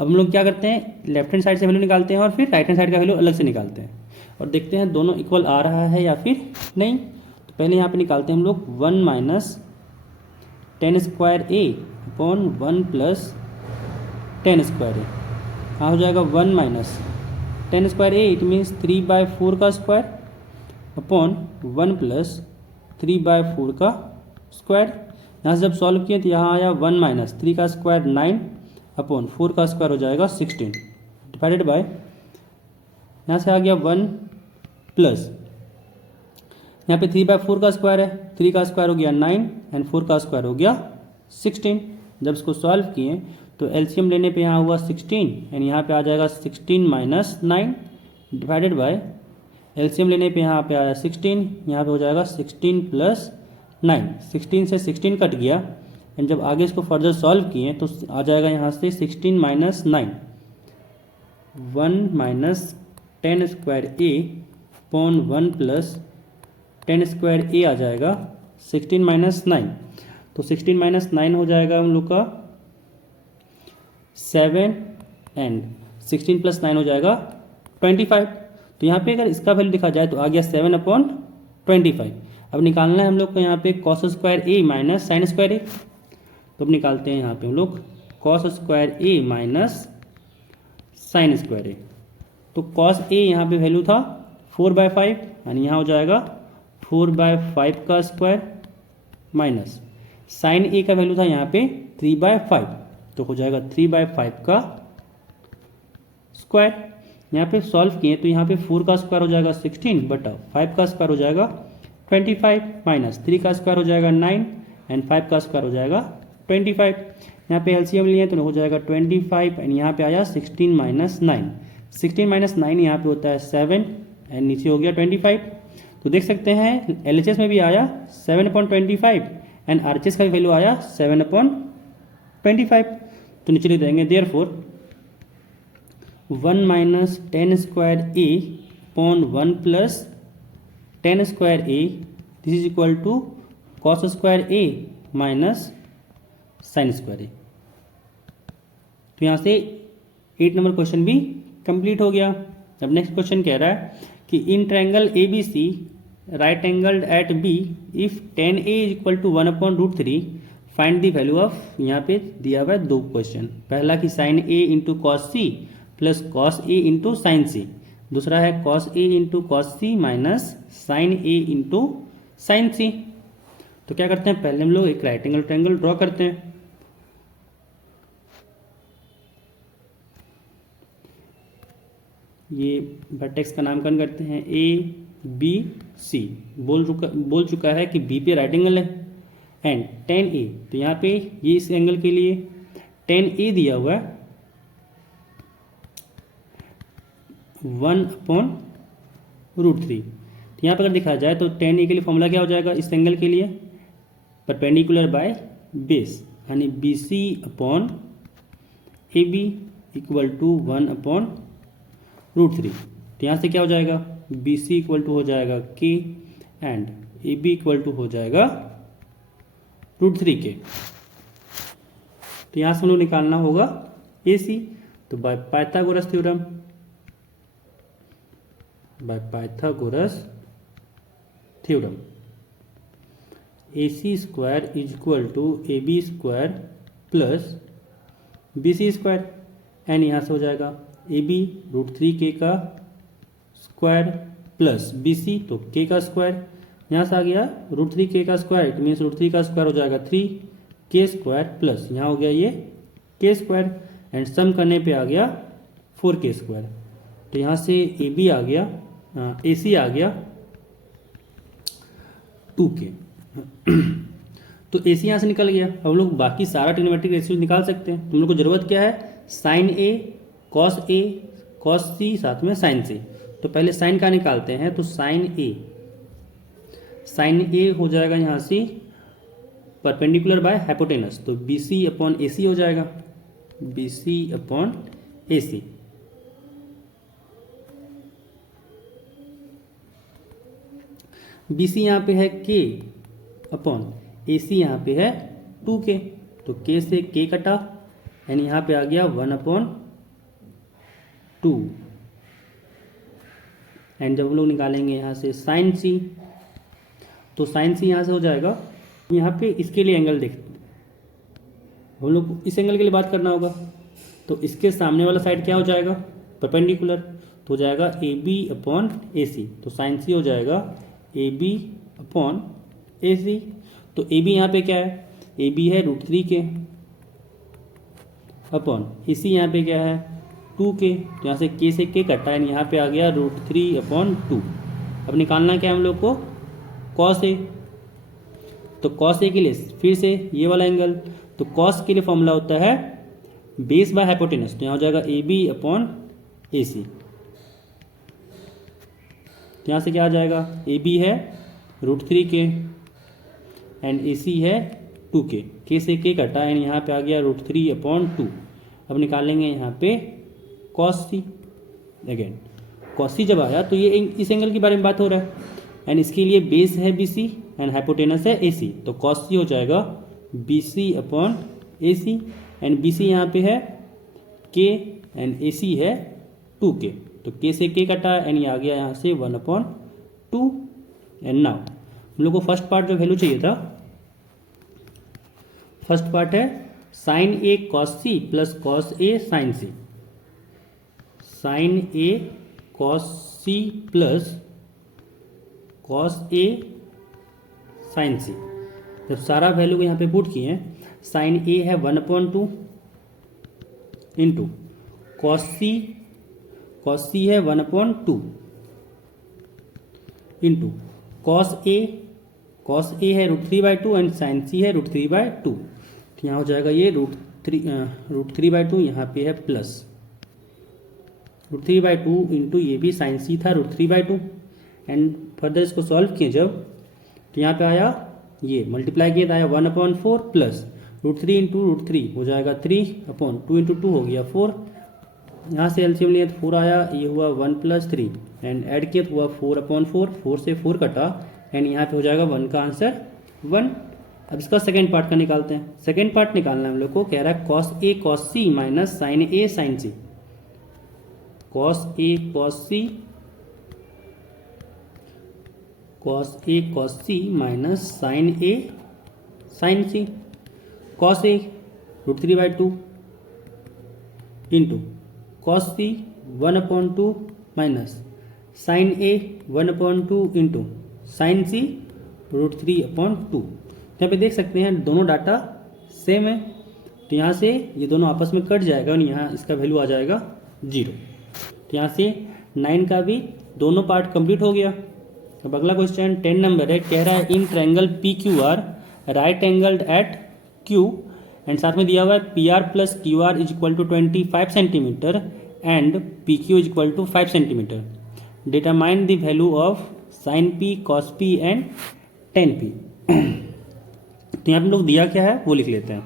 अब हम लोग क्या करते हैं, लेफ्ट हैंड साइड से वैल्यू निकालते हैं और फिर राइट हैंड साइड का वैल्यू अलग से निकालते हैं और देखते हैं दोनों इक्वल आ रहा है या फिर नहीं। तो पहले यहाँ पे निकालते हैं हम लोग 1 minus tan square A upon 1 plus tan square ए। हाँ हो जाएगा 1 minus 10 square A it means 3/4 का स्क्वायर अपॉन 1 प्लस 3/4 का स्क्वायर। यहाँ से जब सॉल्व किए तो यहाँ आया 1 माइनस 3 का स्क्वायर 9 अपॉन 4 का स्क्वायर हो जाएगा 16 डिवाइडेड बाय, यहाँ से आ गया 1 प्लस, यहाँ पे 3/4 का स्क्वायर है, 3 का स्क्वायर हो गया 9 एंड 4 का स्क्वायर हो गया 16। जब इसको सॉल्व किए तो एलसीएम लेने पे यहाँ हुआ 16 एंड यहाँ पे आ जाएगा 16 माइनस 9 डिवाइडेड बाय, एलसीएम लेने पे यहाँ पे आया 16, यहाँ पे हो जाएगा 16 प्लस 9, 16 से 16 कट गया एंड जब आगे इसको फर्दर सॉल्व किए तो आ जाएगा यहाँ से 16 minus 9, 1 minus 10 square A upon 1 plus 10 square ए आ जाएगा 16 माइनस 9, तो 16 माइनस 9 हो जाएगा हम लोग का 7 एंड 16 प्लस 9 हो जाएगा 25। तो यहाँ पे अगर इसका वैल्यू लिखा जाए तो आ गया 7 अपॉन 25। अब निकालना है हम लोग को यहाँ पे cos square A minus sine square A, तो अब निकालते हैं यहाँ पे हम लोग cos square A minus sine square A. तो कॉस ए यहाँ पे वैल्यू था 4/5 यानी यहाँ हो जाएगा 4/5 का स्क्वायर माइनस साइन ए का वैल्यू था यहाँ पे 3/5, तो हो जाएगा 3/5 का स्क्वायर। यहाँ पे सॉल्व किए तो यहाँ पे 4 का स्क्वायर हो जाएगा 16 बटा 5 का स्क्वायर हो जाएगा 25 माइनस 3 का स्क्वायर हो जाएगा 9 एंड 5 का स्क्वायर हो जाएगा 25। यहाँ पे एलसीएम लिए तो हो जाएगा 25 एंड यहाँ पे आया 16 माइनस 9, 16 माइनस 9 यहाँ पे होता है 7 एंड नीचे हो गया 25। तो देख सकते हैं एलएचएस में भी आया 7/25 एंड आरएचएस का भी वैल्यू आया 7/25। तो नीचे लिख देंगे therefore 1 minus 10 square A upon 1 plus 10 square A this is equal to cos square A minus sine square A. तो यहाँ से 8 नंबर क्वेश्चन भी कंप्लीट हो गया। अब नेक्स्ट क्वेश्चन कह रहा है कि in triangle A B C right angled at B if tan a is equal to 1/√3 find the value of, यहाँ पे दिया हुआ है दो क्वेश्चन, पहला कि sine A into cos C plus cos A into sine C, दूसरा है cos A into cos C minus sine A into sine C. तो क्या करते हैं, पहले हम लोग एक राइट एंगल ट्रायंगल ड्रॉ करते हैं। ये वर्टेक्स का नामकरण करते हैं ए बी सी, बोल चुका है कि बी पे राइट एंगल है एंड tan ए, तो यहाँ पे ये इस एंगल के लिए tan ए दिया हुआ है 1/√3। तो यहाँ पर अगर देखा जाए तो tan ए के लिए फॉर्मूला क्या हो जाएगा इस एंगल के लिए, परपेंडिकुलर बाय बेस यानी B C upon A B equal to 1/√3। तो यहाँ से क्या हो जाएगा बी सी इक्वल टू हो जाएगा K and A B equal to हो जाएगा √3 के। तो यहाँ से हम लोग निकालना होगा ए सी, तो by Pythagoras theorem A C square is equal to A B square plus B C square and यहाँ से हो जाएगा ए बी √3 के का स्क्वायर प्लस बी सी तो के का स्क्वायर, यहाँ से आ गया √3 के का स्क्वायर इट मीन्स √3 का स्क्वायर हो जाएगा 3 के स्क्वायर प्लस यहाँ हो गया ये के स्क्वायर एंड सम करने पे आ गया 4 के स्क्वायर। तो यहाँ से ए बी आ गया ए सी आ गया 2 के। तो ए सी यहाँ से निकल गया। अब हम लोग बाकी सारा ट्रिग्नोमेट्रिक रेशियो निकाल सकते हैं। तुम लोग को जरूरत क्या है, साइन ए कॉस सी साथ में साइन सी। तो पहले साइन का निकालते हैं, तो साइन ए हो जाएगा यहाँ से परपेंडिकुलर बाय हाइपोटेनस, तो B C upon A C हो जाएगा, B C upon A C. B C यहाँ पे है के अपॉन ए सी यहाँ पे है 2k, तो k से k कटा यानी यहाँ पे आ गया 1/2 एंड जब हम लोग निकालेंगे यहाँ से साइन सी, तो साइन सी यहाँ से हो जाएगा, यहाँ पे इसके लिए एंगल देख हम लोग इस एंगल के लिए बात करना होगा, तो इसके सामने वाला साइड क्या हो जाएगा परपेंडिकुलर, तो हो जाएगा A B upon A C, तो साइन सी हो जाएगा A B upon A C. तो ए बी यहाँ पे क्या है, ए बी है √3 के अपॉन ए सी यहाँ पे क्या है 2 के, तो यहाँ से के से के कटा है, यहाँ पे आ गया √3 अपॉन 2। अब निकालना क्या है हम लोग को, कॉस ए। तो कॉस ए के लिए फिर से ये वाला एंगल, तो कॉस के लिए फॉर्मूला होता है बेस बाय हाइपोटेनस, तो यहाँ हो जाएगा A B upon A C. तो यहाँ से क्या आ जाएगा, ए बी है √3 के एंड ए सी है 2 के से के कटा एंड यहाँ पे आ गया √3 अपॉन 2। अब निकालेंगे यहाँ पे कॉस सी। अगेन कॉस सी जब आया तो ये इस एंगल के बारे में बात हो रहा है एंड इसके लिए बेस है बी सी एंड हाइपोटेनस है ए सी, तो कॉस सी हो जाएगा B C upon A C and B C यहाँ पे है के एंड ए सी है 2 के, तो के से के कटा एंड ये आ गया यहाँ से 1/2। एंड नाउ हम लोग को फर्स्ट पार्ट जो वैल्यू चाहिए था, फर्स्ट पार्ट है sine A cos C plus cos A sign C. Sign A cos C plus cos A sign सी। जब सारा वैल्यू को यहाँ पे पुट किए, साइन ए है 1/2 इंटू कॉस सी है 1/2 इंटू कॉस ए है √3/2 एंड साइन सी है √3/2। तो यहाँ हो जाएगा ये √3/2, यहाँ पे है प्लस √3/2 इंटू ये भी साइन सी था √3/2 एंड फर्दर इसको सॉल्व किए जब, तो यहाँ पे आया ये मल्टीप्लाई किया तो आया 1/4 प्लस √3 इंटू √3 हो जाएगा 3/2 इंटू 2 हो गया 4। यहाँ से एलसीएम लिया तो 4 आया, ये हुआ 1 + 3 एंड ऐड किया तो हुआ 4/4, 4 से 4 कटा एंड यहाँ पे हो जाएगा 1 का आंसर 1। अब इसका सेकेंड पार्ट का निकालते हैं। सेकेंड पार्ट निकालना है हम लोग को, कह रहा है cos A cos C minus sine A sign C. Cos A cos C minus sine A sign C. Cos A √3/2 into cos C 1/2 minus sine A 1/2 into sine सी √3/2। यहाँ पे देख सकते हैं दोनों डाटा सेम है, तो यहाँ से ये दोनों आपस में कट जाएगा और यहाँ इसका वैल्यू आ जाएगा 0। तो यहाँ से 9 का भी दोनों पार्ट कंप्लीट हो गया। अब अगला क्वेश्चन 10 नंबर है, कह रहा है in triangle P Q R right angled at Q and साथ में दिया हुआ है P R plus Q R is equal to 25 centimeter and P Q is equal to 5 centimeter. Determine the value of sine P cos P and tan P. तो यहाँ पे लोग दिया क्या है वो लिख लेते हैं।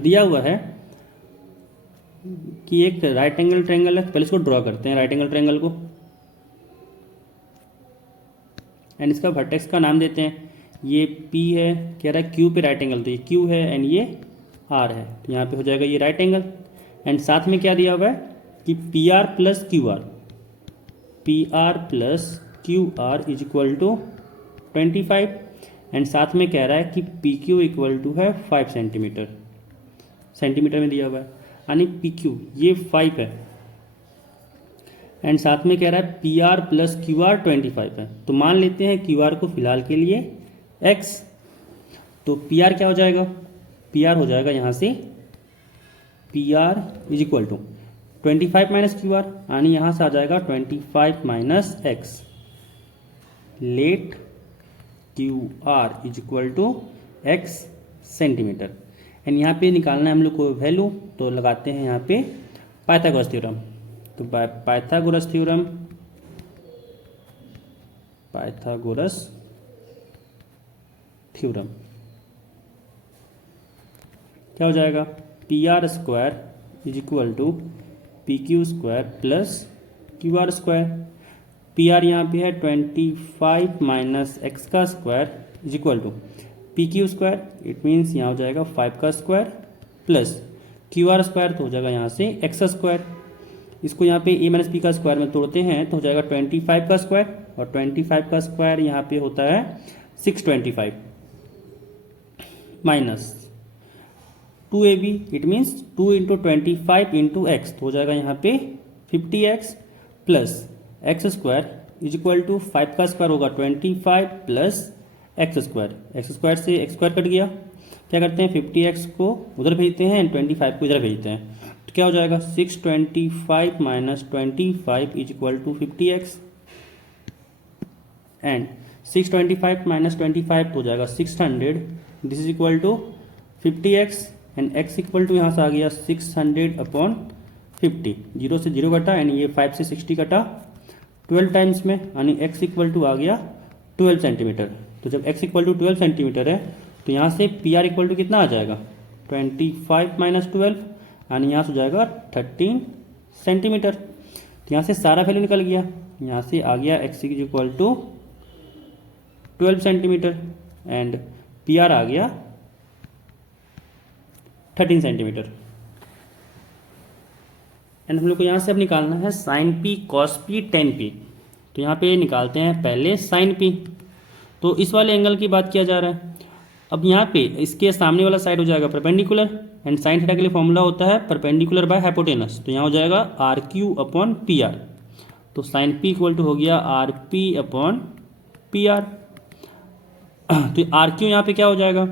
दिया हुआ है कि एक राइट एंगल ट्रायंगल है, पहले इसको ड्रॉ करते हैं राइट एंगल ट्रायंगल को एंड इसका वर्टेक्स का नाम देते हैं। ये P है, कह रहा है Q पे राइट एंगल, तो ये Q है एंड ये R है, तो यहाँ पे हो जाएगा ये राइट एंगल। एंड साथ में क्या दिया हुआ है कि PR plus Q R is equal to 25 and साथ में कह रहा है कि PQ इक्वल टू है 5 सेंटीमीटर, सेंटीमीटर में दिया हुआ है, यानी PQ ये 5 है एंड साथ में कह रहा है PR प्लस QR 25 है। तो मान लेते हैं QR को फिलहाल के लिए X, तो PR क्या हो जाएगा, PR हो जाएगा यहाँ से PR is equal to 25 minus QR, यानी यहाँ से आ जाएगा 25 minus X। Let QR is equal to X centimeter and यहाँ पे निकालना है हम लोग को वैल्यू, तो लगाते हैं यहाँ पे पाइथागोरस थ्योरम। तो पाइथागोरस थ्योरम क्या हो जाएगा, PR square is equal to PQ square plus QR square. PR यहाँ पे है 25 माइनस X का square is equal to PQ square, it means यहाँ हो जाएगा 5 का स्क्वायर प्लस QR स्क्वायर, तो हो जाएगा यहाँ से X स्क्वायर। इसको यहाँ पे A माइनस P का स्क्वायर में तोड़ते हैं तो हो जाएगा 25 का स्क्वायर, और 25 का स्क्वायर यहाँ पे होता है 625 minus 2AB, it means 2 into 25 into x, तो हो जाएगा यहाँ पे 50x plus x square is equal to 5 का स्क्वायर होगा 25 प्लस एक्स स्क्वायर से एक्स स्क्वायर कट गया। क्या करते हैं 50x को उधर भेजते हैं एंड 25 को इधर भेजते हैं, तो क्या हो जाएगा 625 minus 25 is equal to 50x and 625 minus 25 हो जाएगा 600, this is equal to 50x and x equal to यहाँ से आ गया 600 अपॉन 50, 0 से 0 कटा एंड ये 5 से 60 कटा 12 टाइम्स में, यानी x इक्वल टू आ गया 12 सेंटीमीटर। तो जब x इक्वल टू 12 सेंटीमीटर है तो यहाँ से पी आर इक्वल टू कितना आ जाएगा 25 माइनस 12, यानी यहाँ से हो जाएगा 13 सेंटीमीटर। तो यहाँ से सारा वैल्यू निकल गया, यहाँ से आ गया x is equal to 12 centimetre and P R आ गया 13 सेंटीमीटर। एंड हम लोग को यहाँ से अब निकालना है sine P cos P tan P. तो यहाँ पे निकालते हैं पहले साइन पी। तो इस वाले एंगल की बात किया जा रहा है। अब यहाँ पे इसके सामने वाला साइड हो जाएगा परपेंडिकुलर एंड साइन थीटा के लिए फॉर्मूला होता है परपेंडिकुलर बाय हाइपोटेनस। तो यहाँ हो जाएगा R Q upon P R. तो साइन पी इक्वल टू हो गया R P upon P R. तो आर क्यू यहाँ पे क्या हो जाएगा,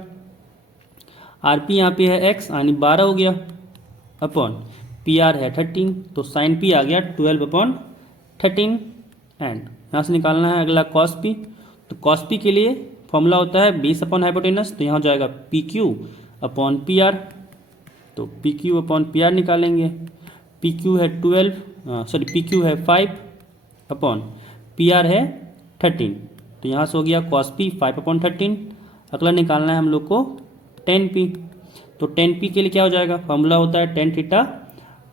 आर पी यहाँ पे है एक्स यानी 12 हो गया अपॉन पी आर है 13, तो साइन पी आ गया 12 अपॉन 13 एंड यहाँ से निकालना है अगला कॉस पी। तो कॉस पी के लिए फॉर्मूला होता है बेस अपॉन हाइपोटेनस। तो यहाँ हो जाएगा P Q upon P R. तो P Q upon P R निकालेंगे, पी क्यू है 12 पी क्यू है 5 अपॉन पी आर है 13। तो यहाँ से हो गया कॉस पी 5 अपॉन 13। अगला निकालना है हम लोग को टेन पी। तो टेन पी के लिए क्या हो जाएगा, फॉर्मूला होता है tan theta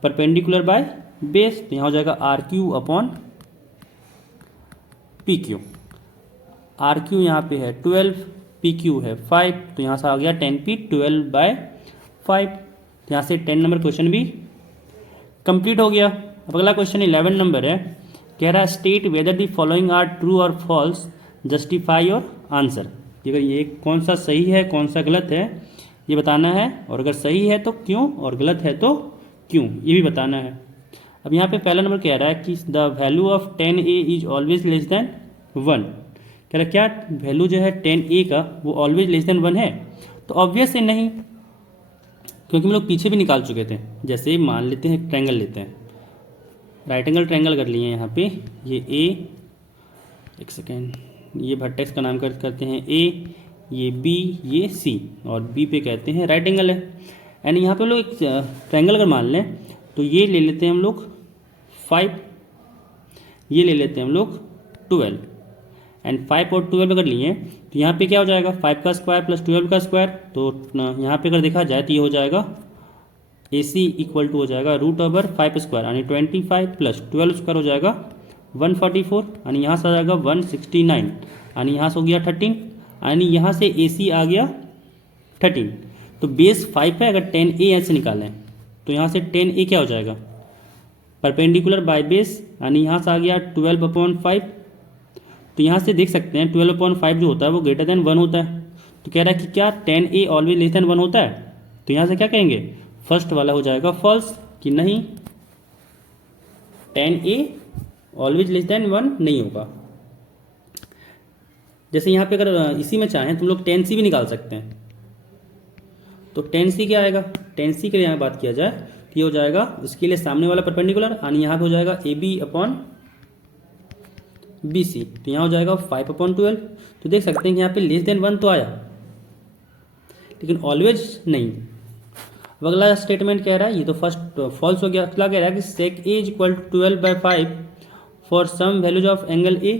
perpendicular by base. तो यहाँ हो जाएगा R Q upon P Q. R Q यहाँ पे है 12, पी क्यू है 5, तो यहाँ से आ गया टेन पी 12 बाय 5। तो यहाँ से 10 नंबर क्वेश्चन भी कंप्लीट हो गया। अब अगला क्वेश्चन 11 नंबर है, कह रहा है state whether the following are true और फॉल्स, जस्टिफाई योर आंसर। अगर ये कौन सा सही है कौन सा गलत है ये बताना है, और अगर सही है तो क्यों और गलत है तो क्यों ये भी बताना है। अब यहाँ पे पहला नंबर कह रहा है कि the value of 10a is always less than 1। कह रहा है क्या वैल्यू जो है 10a का वो ऑलवेज लेस देन 1 है, तो ऑब्वियस है नहीं, क्योंकि हम लोग पीछे भी निकाल चुके थे। जैसे मान लेते हैं ट्रायंगल लेते हैं, राइट एंगल ट्रायंगल कर लिए यहाँ पे, ये a, एक सेकेंड, ये वर्टेक्स का नाम करते हैं a, ये b, ये c, और b पे कहते हैं राइट एंगल है। एंड यहाँ पे लोग एक ट्रायंगल अगर मान लें तो ये ले लेते हैं हम लोग 5, ये ले लेते हैं हम लोग 12 एंड 5 और 12 अगर लिए तो यहाँ पे क्या हो जाएगा 5 का स्क्वायर प्लस 12 का स्क्वायर। तो यहाँ पे अगर देखा जाए तो ये हो जाएगा AC इक्वल टू हो जाएगा रूट ओवर 5 स्क्वायर यानी 25 प्लस 12 स्क्वायर हो जाएगा 144, यानी यहाँ से आ जाएगा 169, यानी यहाँ से हो गया 13, यानी यहाँ से AC आ गया 13। तो बेस 5 है, अगर 10a ऐसे निकालें तो यहाँ से 10a क्या हो जाएगा परपेंडिकुलर बाय बेस, यानी यहाँ से आ गया 12 अपॉन 5। तो यहाँ से देख सकते हैं 12 अपॉन 5 जो होता है वो ग्रेटर देन 1 होता है। तो कह रहा है कि क्या 10a ऑलवेज लेस देन 1 होता है, तो यहाँ से क्या कहेंगे फर्स्ट वाला हो जाएगा फॉल्स, कि नहीं 10a ऑलवेज लेस देन 1 नहीं होगा। जैसे यहाँ पे अगर इसी में चाहें तुम लोग 10c भी निकाल सकते हैं। तो 10c क्या आएगा, 10c के लिए यहाँ बात किया जाए तो ये हो जाएगा इसके लिए सामने वाला परपेंडिकुलर, यानी यहाँ पे हो जाएगा AB अपॉन BC। तो यहाँ हो जाएगा 5 अपॉन 12। तो देख सकते हैं कि यहाँ पे लेस देन 1 तो आया लेकिन ऑलवेज नहीं। अब अगला स्टेटमेंट कह रहा है, ये तो फर्स्ट फॉल्स हो गया। अगला कह रहा है कि sec A is equal to 12 by 5 for some values of angle A,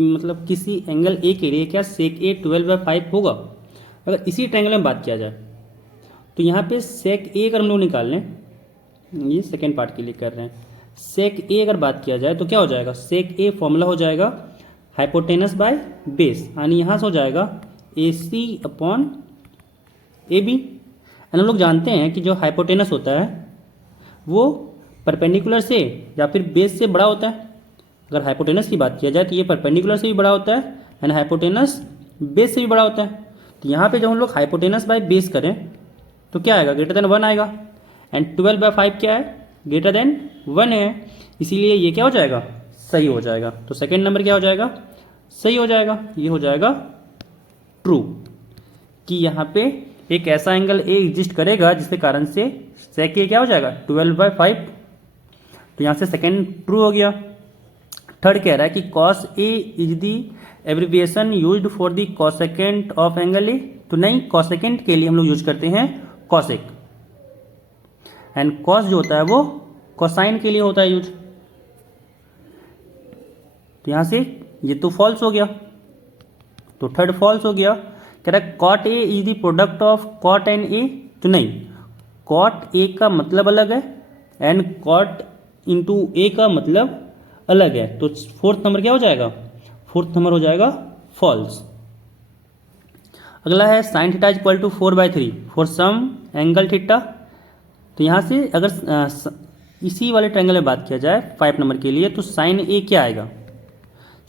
मतलब किसी एंगल A के लिए क्या सेक A 12 बाई 5 होगा। अगर इसी ट्रायंगल में बात किया जाए तो यहाँ पे सेक A अगर हम लोग निकाल लें, ये सेकेंड पार्ट के लिए कर रहे हैं, सेक A अगर बात किया जाए तो क्या हो जाएगा सेक A फॉर्मूला हो जाएगा हाइपोटेनस बाय बेस, यानी यहाँ से हो जाएगा AC अपॉन AB। हम लोग जानते हैं कि जो हाइपोटेनस होता है वो परपेंडिकुलर से या फिर बेस से बड़ा होता है। अगर हाइपोटेनस की बात किया जाए तो ये परपेंडिकुलर से भी बड़ा होता है एंड हाइपोटेनस बेस से भी बड़ा होता है। तो यहाँ पे जब हम लोग हाइपोटेनस बाय बेस करें तो क्या आएगा ग्रेटर देन 1 आएगा, एंड 12 बाई 5 क्या है ग्रेटर देन 1 है, इसीलिए ये क्या हो जाएगा सही हो जाएगा। तो सेकंड नंबर क्या हो जाएगा, सही हो जाएगा, ये हो जाएगा ट्रू, कि यहाँ पे एक ऐसा एंगल ए एग्जिस्ट करेगा जिसके कारण से सेक ए क्या हो जाएगा 12/5। तो यहाँ से सेकंड ट्रू हो गया। थर्ड कह रहा है कि cos A is the abbreviation used for the cosecant of angle A. तो नहीं, कॉसेकेंट के लिए हम लोग यूज करते हैं कॉसेक, एंड कॉस जो होता है वो कोसाइन के लिए होता है यूज। तो यहां से ये तो फॉल्स हो गया, तो थर्ड फॉल्स हो गया। कह रहा है cot A is the product of cot and A. तो नहीं, कॉट ए का मतलब अलग है एंड कॉट इंटू ए का मतलब अलग है। तो फोर्थ नंबर क्या हो जाएगा, फोर्थ नंबर हो जाएगा फॉल्स। अगला है sine theta is equal to 4/3 for some angle theta. तो यहाँ से अगर इसी वाले ट्रायंगल में बात किया जाए 5 नंबर के लिए, तो साइन ए क्या आएगा,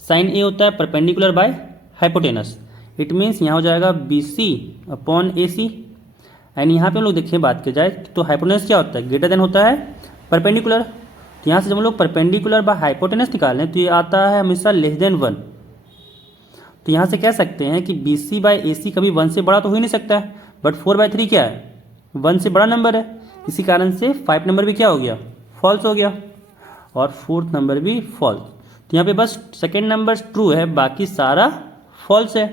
साइन ए होता है perpendicular by hypotenuse. It means यहाँ हो जाएगा BC अपॉन AC। एंड यहाँ पे हम लोग देखें बात की जाए तो हाइपोटेनस क्या होता है, ग्रेटर देन होता है परपेंडिकुलर। तो यहाँ से जब हम लोग परपेंडिकुलर बाय हाइपोटेनस निकाल लें तो ये आता है हमेशा लेस देन 1। तो यहाँ से कह सकते हैं कि BC बाय AC कभी 1 से बड़ा तो हो ही नहीं सकता है, बट 4/3 क्या है, 1 से बड़ा नंबर है। इसी कारण से 5 नंबर भी क्या हो गया, फॉल्स हो गया, और फोर्थ नंबर भी फॉल्स। तो यहाँ पे बस सेकेंड नंबर ट्रू है, बाकी सारा फॉल्स है।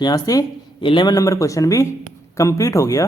तो यहाँ से 11 नंबर क्वेश्चन भी कंप्लीट हो गया।